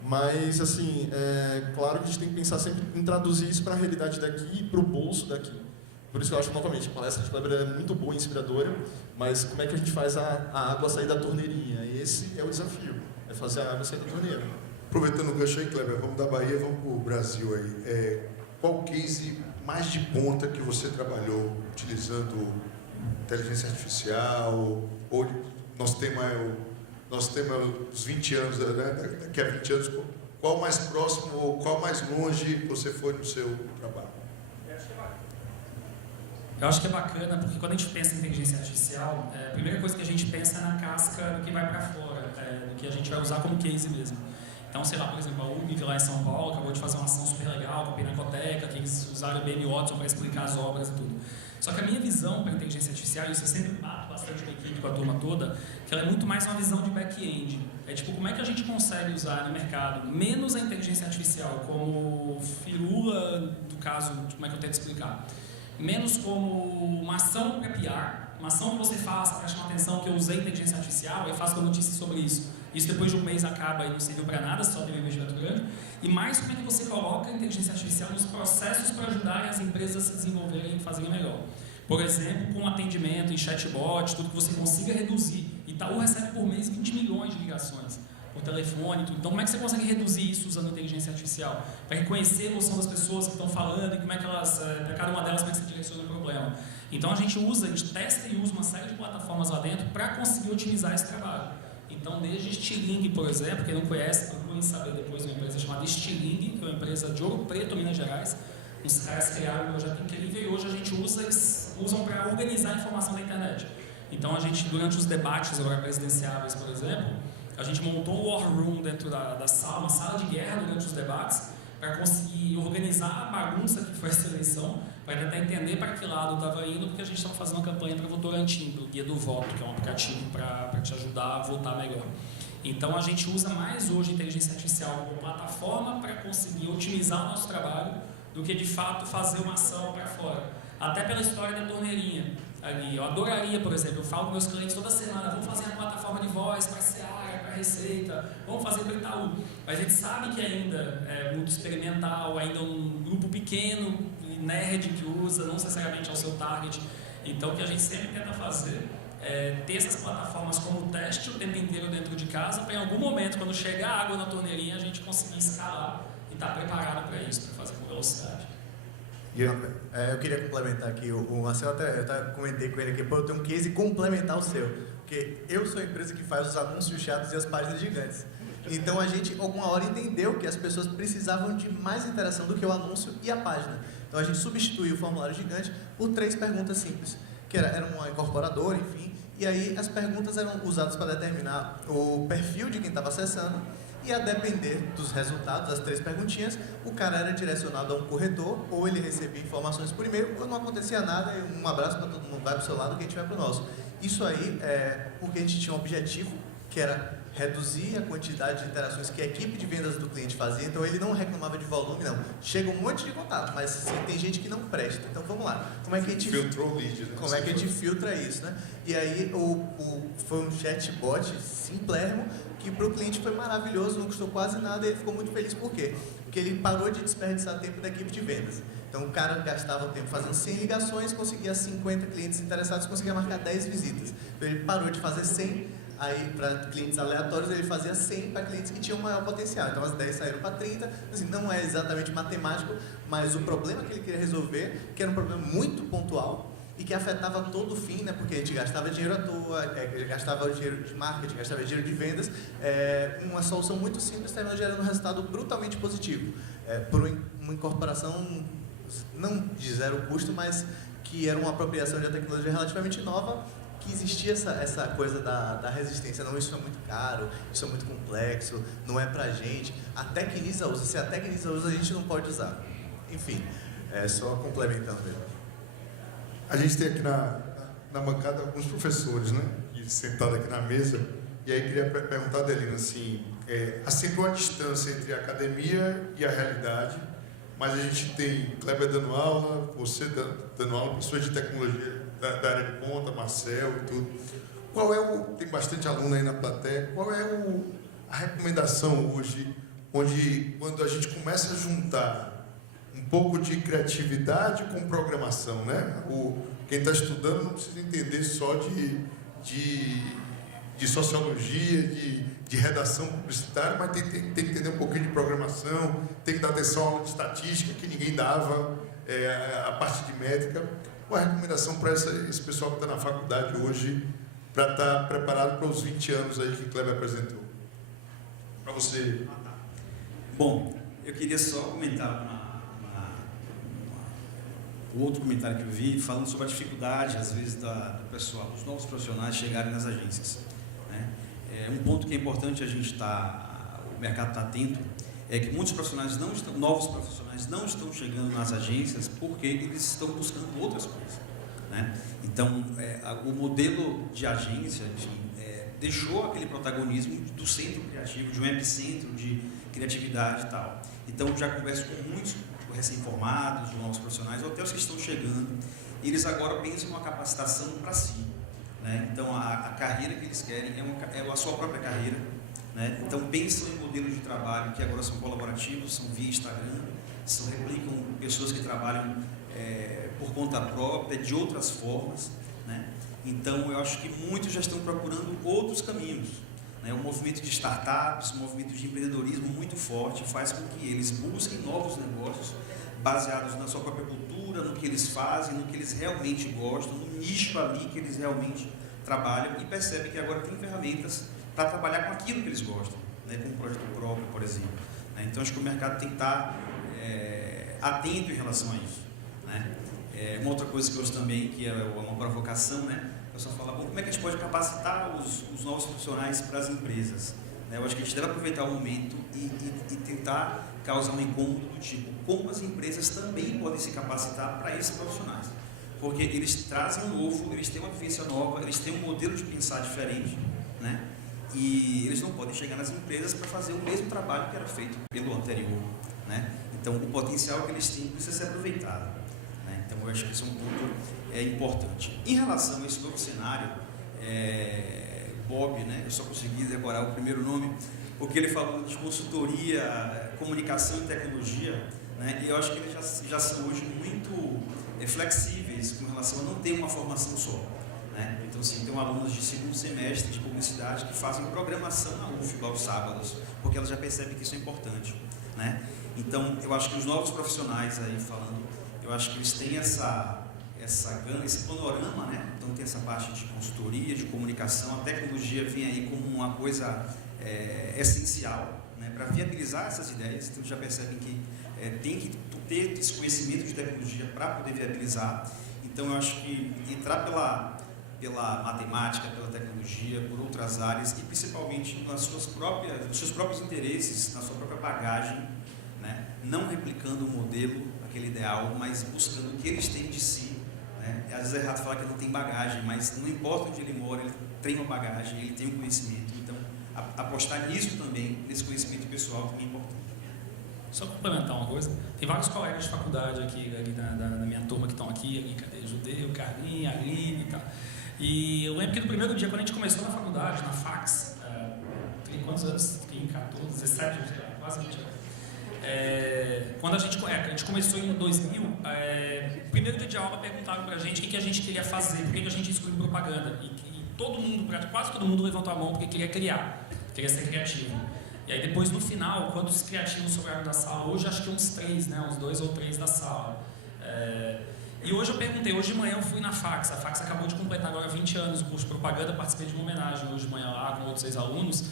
Mas, assim, claro que a gente tem que pensar sempre em traduzir isso para a realidade daqui e para o bolso daqui. Por isso que eu acho, novamente, a palestra de Kleber é muito boa e inspiradora, mas como é que a gente faz a água sair da torneirinha? Esse é o desafio, é fazer a água sair da torneira. Aproveitando o gancho aí, Kleber, vamos da Bahia, vamos para o Brasil aí. Qual o case mais de ponta que você trabalhou utilizando inteligência artificial? Ou nosso tema é os 20 anos, né? Daqui a 20 anos, qual mais próximo ou qual mais longe você foi no seu trabalho? Eu acho que é bacana, porque quando a gente pensa em inteligência artificial, a primeira coisa que a gente pensa é na casca do que vai para fora, do que a gente vai usar como case mesmo. Então, sei lá, por exemplo, a UB lá em São Paulo acabou de fazer uma ação super legal com a Pinacoteca, que eles usaram o BM Watson para explicar as obras e tudo. Só que a minha visão para a inteligência artificial, e isso eu sempre bato bastante com a equipe, com a turma toda, que ela é muito mais uma visão de back-end. É tipo, como é que a gente consegue usar no mercado menos a inteligência artificial como firula, do caso, como é que eu tento explicar? Menos como uma ação para PR, uma ação que você faça para chamar atenção que eu usei inteligência artificial e faço uma notícia sobre isso. Isso depois de um mês acaba e não serviu para nada, só teve um investimento grande. E mais como é que você coloca a inteligência artificial nos processos para ajudarem as empresas a se desenvolverem e fazerem melhor. Por exemplo, com atendimento em chatbot, tudo que você consiga reduzir. Itaú recebe por mês 20 milhões de ligações por telefone e tudo. Então, como é que você consegue reduzir isso usando inteligência artificial? Para reconhecer a emoção das pessoas que estão falando e como é que elas, para cada uma delas, como é que você direciona o problema. Então, a gente testa e usa uma série de plataformas lá dentro para conseguir otimizar esse trabalho. Então, desde Stiling, por exemplo, quem não conhece, procurem saber depois, uma empresa chamada Stiling, que é uma empresa de Ouro Preto, Minas Gerais. Os caras criaram um projeto incrível e hoje a gente usam para organizar a informação da internet. Então, a gente, durante os debates agora presidenciáveis, por exemplo, a gente montou um war room dentro da sala, uma sala de guerra durante os debates, para conseguir organizar a bagunça que foi essa eleição, para tentar entender para que lado estava indo, porque a gente estava fazendo uma campanha para Votorantim, do Guia do Voto, que é um aplicativo para te ajudar a votar melhor. Então, a gente usa mais hoje a inteligência artificial como plataforma para conseguir otimizar o nosso trabalho do que, de fato, fazer uma ação para fora. Até pela história da torneirinha ali. Eu adoraria, por exemplo, eu falo com meus clientes toda semana, vamos fazer uma plataforma de voz para Seara, para Receita, vamos fazer para Itaú. Mas a gente sabe que ainda é muito experimental, ainda um grupo pequeno, nerd que usa, não necessariamente ao seu target. Então, o que a gente sempre tenta fazer é ter essas plataformas como teste o tempo inteiro dentro de casa, para em algum momento, quando chegar água na torneirinha, a gente conseguir escalar e estar preparado para isso, para fazer com velocidade. Eu queria complementar aqui, o Marcelo até comentei com ele aqui, eu tenho um case complementar o seu, porque eu sou a empresa que faz os anúncios chatos e as páginas gigantes. Então a gente, alguma hora, entendeu que as pessoas precisavam de mais interação do que o anúncio e a página. Então a gente substituiu o formulário gigante por 3 perguntas simples, que era uma incorporadora, enfim, e aí as perguntas eram usadas para determinar o perfil de quem estava acessando, e a depender dos resultados, das 3 perguntinhas, o cara era direcionado a um corretor, ou ele recebia informações por e-mail, ou não acontecia nada, um abraço para todo mundo, vai para o seu lado, que a gente vai para o nosso. Isso aí é porque a gente tinha um objetivo, que era reduzir a quantidade de interações que a equipe de vendas do cliente fazia, então ele não reclamava de volume, não. Chega um monte de contato, mas assim, tem gente que não presta. Então vamos lá. Como é que a gente filtrou o lead, né? Como é que a gente filtra isso, né? E aí foi um chatbot simplérrimo que para o cliente foi maravilhoso, não custou quase nada e ele ficou muito feliz. Por quê? Porque ele parou de desperdiçar tempo da equipe de vendas. Então o cara gastava tempo fazendo 100 ligações, conseguia 50 clientes interessados, conseguia marcar 10 visitas. Então ele parou de fazer 100, Aí, para clientes aleatórios, ele fazia 100 para clientes que tinham maior potencial. Então, as 10 saíram para 30. Assim, não é exatamente matemático, mas o problema que ele queria resolver, que era um problema muito pontual e que afetava todo o fim, né? Porque a gente gastava dinheiro à toa, gastava dinheiro de marketing, gastava dinheiro de vendas. Uma solução muito simples terminou gerando um resultado brutalmente positivo. Por uma incorporação, não de zero custo, mas que era uma apropriação de uma tecnologia relativamente nova, que existia essa coisa da resistência. Não, isso é muito caro, isso é muito complexo, não é pra gente. A Tecnisa usa, se a Tecnisa usa, a gente não pode usar. Enfim, só complementando mesmo. A gente tem aqui na bancada alguns professores, né? Sentados aqui na mesa. E aí queria perguntar a Adelina, assim, há sempre uma distância entre a academia e a realidade, mas a gente tem Kleber dando aula, você dando aula, pessoas de tecnologia da área de ponta, Marcel e tudo. Tem bastante aluno aí na plateia, qual é a recomendação hoje, quando a gente começa a juntar um pouco de criatividade com programação, né? Quem está estudando não precisa entender só de sociologia, de redação publicitária, mas tem que entender um pouquinho de programação, tem que dar atenção à aula de estatística, que ninguém dava, a parte de métrica. Qual a recomendação para esse pessoal que está na faculdade hoje, para estar preparado para os 20 anos aí que o Kleber apresentou? Para você. Bom, eu queria só comentar o outro comentário que eu vi, falando sobre a dificuldade, às vezes, do pessoal, dos novos profissionais chegarem nas agências. Né? Um ponto que é importante a gente o mercado está atento, é que muitos profissionais novos profissionais não estão chegando nas agências porque eles estão buscando outras coisas. Né? Então, o modelo de agência deixou aquele protagonismo do centro criativo, de um epicentro de criatividade e tal. Então, já converso com muitos recém-formados, de novos profissionais, ou até os que estão chegando, e eles agora pensam uma capacitação para si. Né? Então, a carreira que eles querem é a sua própria carreira. Né? Então, pensam em modelos de trabalho que agora são colaborativos, são via Instagram, replicam pessoas que trabalham por conta própria, de outras formas. Né? Então, eu acho que muitos já estão procurando outros caminhos. Né? O movimento de startups, o movimento de empreendedorismo muito forte faz com que eles busquem novos negócios baseados na sua própria cultura, no que eles fazem, no que eles realmente gostam, no nicho ali que eles realmente trabalham, e percebem que agora tem ferramentas para trabalhar com aquilo que eles gostam, né? Com um projeto próprio, por exemplo. Né? Então, acho que o mercado tem que estar atento em relação a isso. Né? Uma outra coisa que eu gosto também, que é uma provocação, né? Eu só falo, bom, como é que a gente pode capacitar os novos profissionais para as empresas? Né? Eu acho que a gente deve aproveitar o momento e tentar causar um incômodo do tipo, como as empresas também podem se capacitar para esses profissionais. Porque eles trazem um novo, eles têm uma vivência nova, eles têm um modelo de pensar diferente, né? E eles não podem chegar nas empresas para fazer o mesmo trabalho que era feito pelo anterior, né? Então, o potencial que eles têm precisa ser aproveitado, né? Então, eu acho que isso é um ponto importante. Em relação a esse novo cenário, Bob, né? Eu só consegui decorar o primeiro nome, porque ele falou de consultoria, comunicação e tecnologia, né? E eu acho que eles já são hoje muito flexíveis com relação a não ter uma formação só. Né? Então, assim, tem alunos de segundo semestre de publicidade que fazem programação na UF aos sábados, porque elas já percebem que isso é importante. Né? Então, eu acho que os novos profissionais aí falando, eu acho que eles têm esse panorama, né? Então tem essa parte de consultoria, de comunicação, a tecnologia vem aí como uma coisa essencial, né? Para viabilizar essas ideias. Então já percebem que tem que ter esse conhecimento de tecnologia para poder viabilizar. Então eu acho que entrar pela matemática, pela tecnologia, por outras áreas e principalmente nos seus próprios interesses, na sua própria bagagem, né? Não replicando o modelo, aquele ideal, mas buscando o que eles têm de si. Né? Às vezes é errado falar que não tem bagagem, mas não importa onde ele mora, ele tem uma bagagem, ele tem um conhecimento. Então, apostar nisso também, nesse conhecimento pessoal, também é importante. Só complementar uma coisa, tem vários colegas de faculdade aqui da minha turma que estão aqui, Judeu, Carlinhos, Aline e tal. E eu lembro que no primeiro dia, quando a gente começou na faculdade, na FACS, tem quantos anos? Tem 14, 17 anos, quase 20 anos. Quando a gente começou em 2000, no primeiro dia de aula perguntaram pra gente o que a gente queria fazer, por que a gente escolheu propaganda. E quase todo mundo levantou a mão porque queria criar, queria ser criativo. E aí depois, no final, quantos criativos sobraram da sala? Hoje acho que uns 3, né? Uns 2 ou 3 da sala. E hoje eu perguntei, hoje de manhã eu fui na Fax, a Fax acabou de completar agora 20 anos o curso de propaganda, participei de uma homenagem hoje de manhã lá com outros ex-alunos,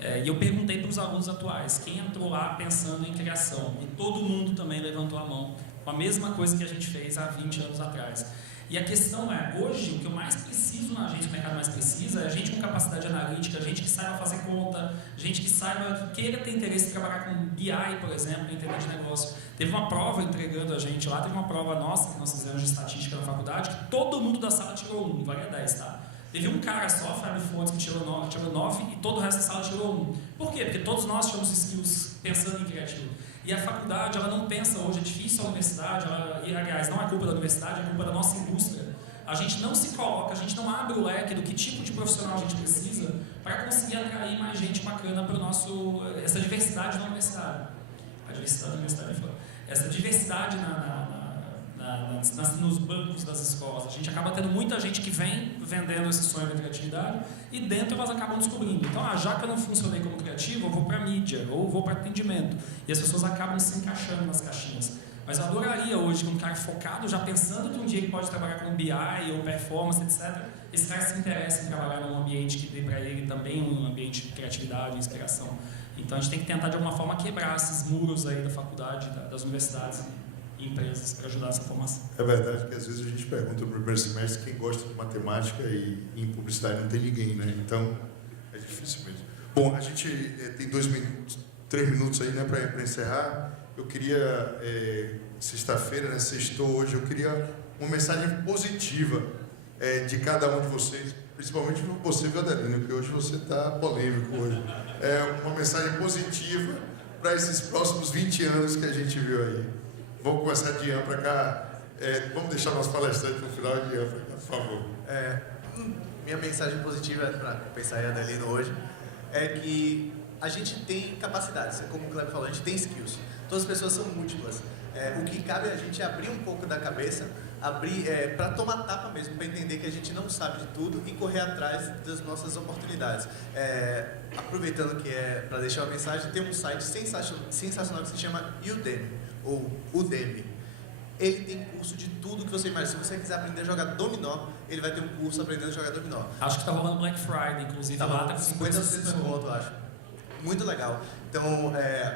e eu perguntei para os alunos atuais, quem entrou lá pensando em criação? E todo mundo também levantou a mão, com a mesma coisa que a gente fez há 20 anos atrás. E a questão é, hoje, o que eu mais preciso na gente, o mercado mais precisa, é gente com capacidade analítica, gente que saiba fazer conta, gente que saiba, que queira ter interesse em trabalhar com BI, por exemplo, em internet de negócio. Teve uma prova entregando a gente lá, teve uma prova nossa, que nós fizemos de estatística na faculdade, que todo mundo da sala tirou 1, valia 10, tá? Teve um cara só, Fábio Fontes, que tirou 9 e todo o resto da sala tirou 1. Por quê? Porque todos nós tínhamos skills pensando em criativo. E a faculdade, ela não pensa hoje, é difícil a universidade, e aliás, não é culpa da universidade, é culpa da nossa indústria. A gente não se coloca, a gente não abre o leque do que tipo de profissional a gente precisa para conseguir atrair mais gente bacana para essa diversidade na universidade. A diversidade da universidade é foda. Essa diversidade nos bancos das escolas. A gente acaba tendo muita gente que vem vendendo esse sonho da criatividade e dentro elas acabam descobrindo. Então, já que eu não funcionei como criativo, eu vou para mídia ou vou para atendimento. E as pessoas acabam se encaixando nas caixinhas. Mas eu adoraria hoje que um cara focado, já pensando que um dia ele pode trabalhar com BI ou performance, etc., esse cara se interessa em trabalhar num ambiente que dê para ele também um ambiente de criatividade e inspiração. Então, a gente tem que tentar, de alguma forma, quebrar esses muros aí da faculdade, das universidades e empresas para ajudar essa formação. É verdade que às vezes a gente pergunta no primeiro semestre quem gosta de matemática e em publicidade não tem ninguém, né? Então, é difícil mesmo. Bom, a gente tem 3 minutos aí, né, para encerrar. Eu queria, sexta-feira, né, sextou hoje, eu queria uma mensagem positiva de cada um de vocês, principalmente você, viu, Adelina, porque hoje você está polêmico hoje. Uma mensagem positiva para esses próximos 20 anos que a gente viu aí. Vamos começar de Ian para cá. Vamos deixar nosso palestrante para o final de Ian para cá, por favor. Minha mensagem positiva para pensar em Adelino hoje é que a gente tem capacidades, como o Kleber falou, a gente tem skills. Todas as pessoas são múltiplas. O que cabe é a gente abrir um pouco da cabeça, para tomar tapa mesmo, para entender que a gente não sabe de tudo e correr atrás das nossas oportunidades. Aproveitando que para deixar uma mensagem, tem um site sensacional que se chama Udemy, ou Udemy. Ele tem curso de tudo que você imagina. Se você quiser aprender a jogar dominó, ele vai ter um curso aprendendo a jogar dominó. Acho que está rolando Black Friday, inclusive. Tá lá tá com 50% de desconto, eu acho. Muito legal. Então,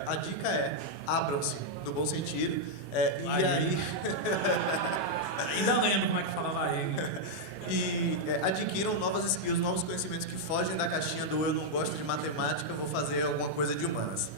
a dica é, abram-se, no bom sentido. E aí... Ainda lembro como é que falava aí. E adquiram novas skills, novos conhecimentos que fogem da caixinha do eu não gosto de matemática, vou fazer alguma coisa de humanas.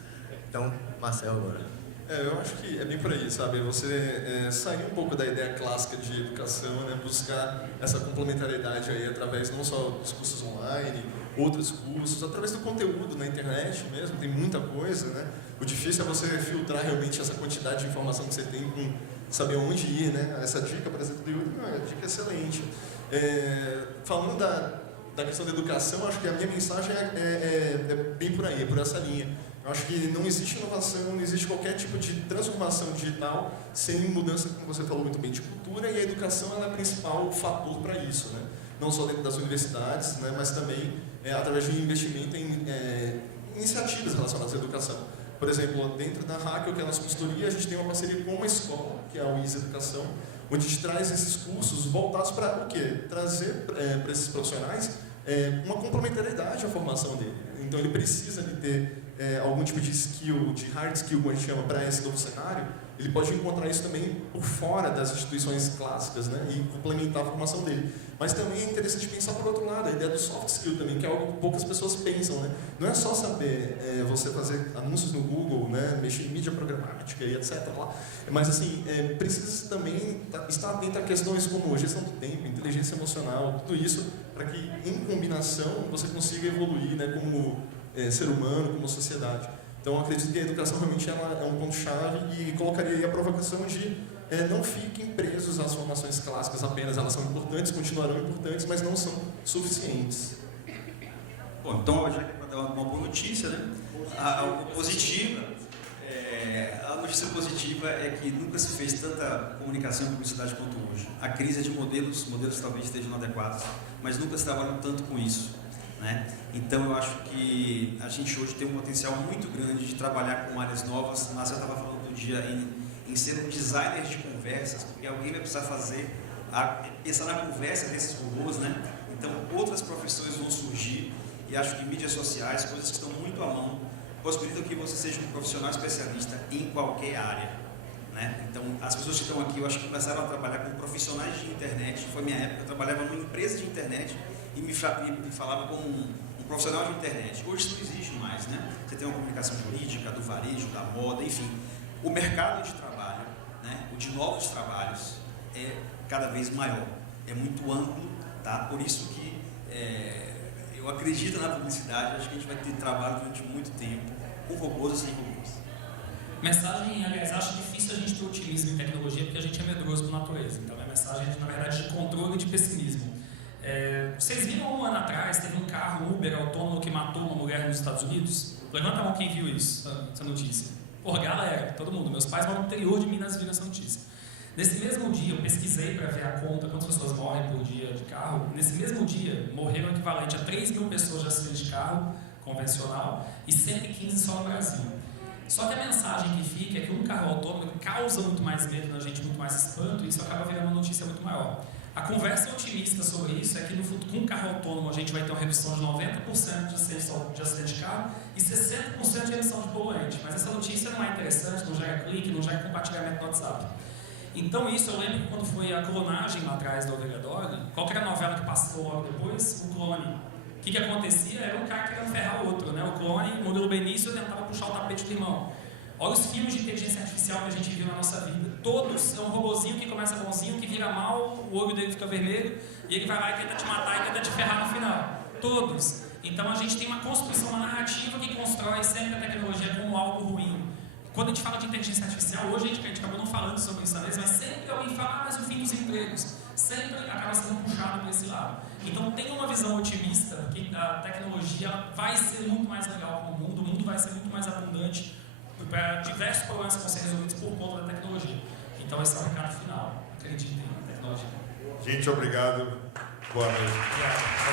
Então, Marcel agora. Eu acho que é bem por aí, sabe? Você sair um pouco da ideia clássica de educação, né? Buscar essa complementariedade aí através não só dos cursos online, outros cursos, através do conteúdo na internet mesmo, tem muita coisa, né? O difícil é você filtrar realmente essa quantidade de informação que você tem com saber onde ir, né? Essa dica, por exemplo, do Yuri, a dica é excelente. Falando da questão da educação, acho que a minha mensagem é bem por aí, é por essa linha. Eu acho que não existe inovação, não existe qualquer tipo de transformação digital sem mudança, como você falou muito bem, de cultura, e a educação ela é o principal fator para isso, né? Não só dentro das universidades, né? Mas também através de investimento em iniciativas relacionadas à educação. Por exemplo, dentro da Hackel, que é a nossa consultoria, a gente tem uma parceria com uma escola, que é a UIS Educação, onde a gente traz esses cursos voltados para o quê? Trazer para esses profissionais uma complementariedade à formação dele. Então, ele precisa de ter algum tipo de skill, de hard skill, como a gente chama, para esse novo cenário. Ele pode encontrar isso também por fora das instituições clássicas, né? E complementar a formação dele. Mas também é interessante pensar por outro lado, a ideia do soft skill também, que é algo que poucas pessoas pensam, né? Não é só saber você fazer anúncios no Google, né? Mexer em mídia programática e etc. Lá. Mas assim, precisa também estar atento a questões como gestão do tempo, inteligência emocional, tudo isso, para que em combinação você consiga evoluir, né? Como ser humano, como sociedade. Então, acredito que a educação realmente ela é um ponto-chave e colocaria aí a provocação de não fiquem presos às formações clássicas apenas. Elas são importantes, continuarão importantes, mas não são suficientes. Bom, então, já que é para dar uma boa notícia, né? A positiva A notícia positiva é que nunca se fez tanta comunicação e publicidade quanto hoje. A crise é de modelos talvez estejam inadequados, mas nunca se trabalhou tanto com isso, né? Então eu acho que a gente hoje tem um potencial muito grande de trabalhar com áreas novas. Márcia estava falando do dia em ser um designer de conversas, porque alguém vai precisar pensar na conversa desses robôs, né? Então outras profissões vão surgir e acho que mídias sociais, coisas que estão muito à mão, possibilitam que você seja um profissional especialista em qualquer área, né? Então, as pessoas que estão aqui, eu acho que começaram a trabalhar como profissionais de internet. Foi minha época, eu trabalhava numa empresa de internet e me falava como um profissional de internet. Hoje isso não existe mais, né? Você tem uma comunicação jurídica, do varejo, da moda, enfim. O mercado de trabalho, né? O de novos trabalhos é cada vez maior, é muito amplo, tá? Por isso que eu acredito na publicidade, acho que a gente vai ter trabalho durante muito tempo, com robôs e sem robôs. Mensagem, aliás, acho difícil a gente ter otimismo em tecnologia porque a gente é medroso por natureza. Então, a mensagem é, na verdade, de controle e de pessimismo. Vocês viram um ano atrás, teve um carro Uber autônomo que matou uma mulher nos Estados Unidos? Levanta a mão quem viu isso, essa notícia. Porra, galera, todo mundo. Meus pais moram no interior de Minas viram essa notícia. Nesse mesmo dia, eu pesquisei para ver a conta, quantas pessoas morrem por dia de carro. Nesse mesmo dia, morreram o equivalente a 3.000 pessoas de acidente de carro convencional e 115 só no Brasil. Só que a mensagem que fica é que um carro autônomo causa muito mais medo na gente, muito mais espanto, e isso acaba virando uma notícia muito maior. A conversa otimista sobre isso é que no futuro, com um carro autônomo, a gente vai ter uma redução de 90% de acidente de carro e 60% de emissão de poluente. Mas essa notícia não é interessante, não gera clique, não gera compartilhamento no WhatsApp. Então isso, eu lembro que quando foi a clonagem lá atrás da Ovelha Dog, qual que era a novela que passou logo depois? O Clone. O que acontecia? Era um cara querendo ferrar o outro, né? O Clone, o modelo Benício, tentava puxar o tapete do irmão. Olha os filmes de inteligência artificial que a gente viu na nossa vida. Todos é um robozinho que começa bonzinho, que vira mal, o olho dele fica vermelho, e ele vai lá e tenta te matar e tenta te ferrar no final. Todos. Então a gente tem uma construção, uma narrativa que constrói sempre a tecnologia como algo ruim. Quando a gente fala de inteligência artificial, hoje a gente acabou não falando sobre isso mesmo, mas sempre alguém fala, mas o fim dos empregos. Sempre acaba sendo puxado para esse lado. Então tem uma visão otimista que a tecnologia vai ser muito mais legal para o mundo vai ser muito mais abundante para diversos problemas que vão ser resolvidos por conta da tecnologia. Então esse é o recado final. Acreditem na tecnologia. Gente, obrigado. Boa noite. Obrigado.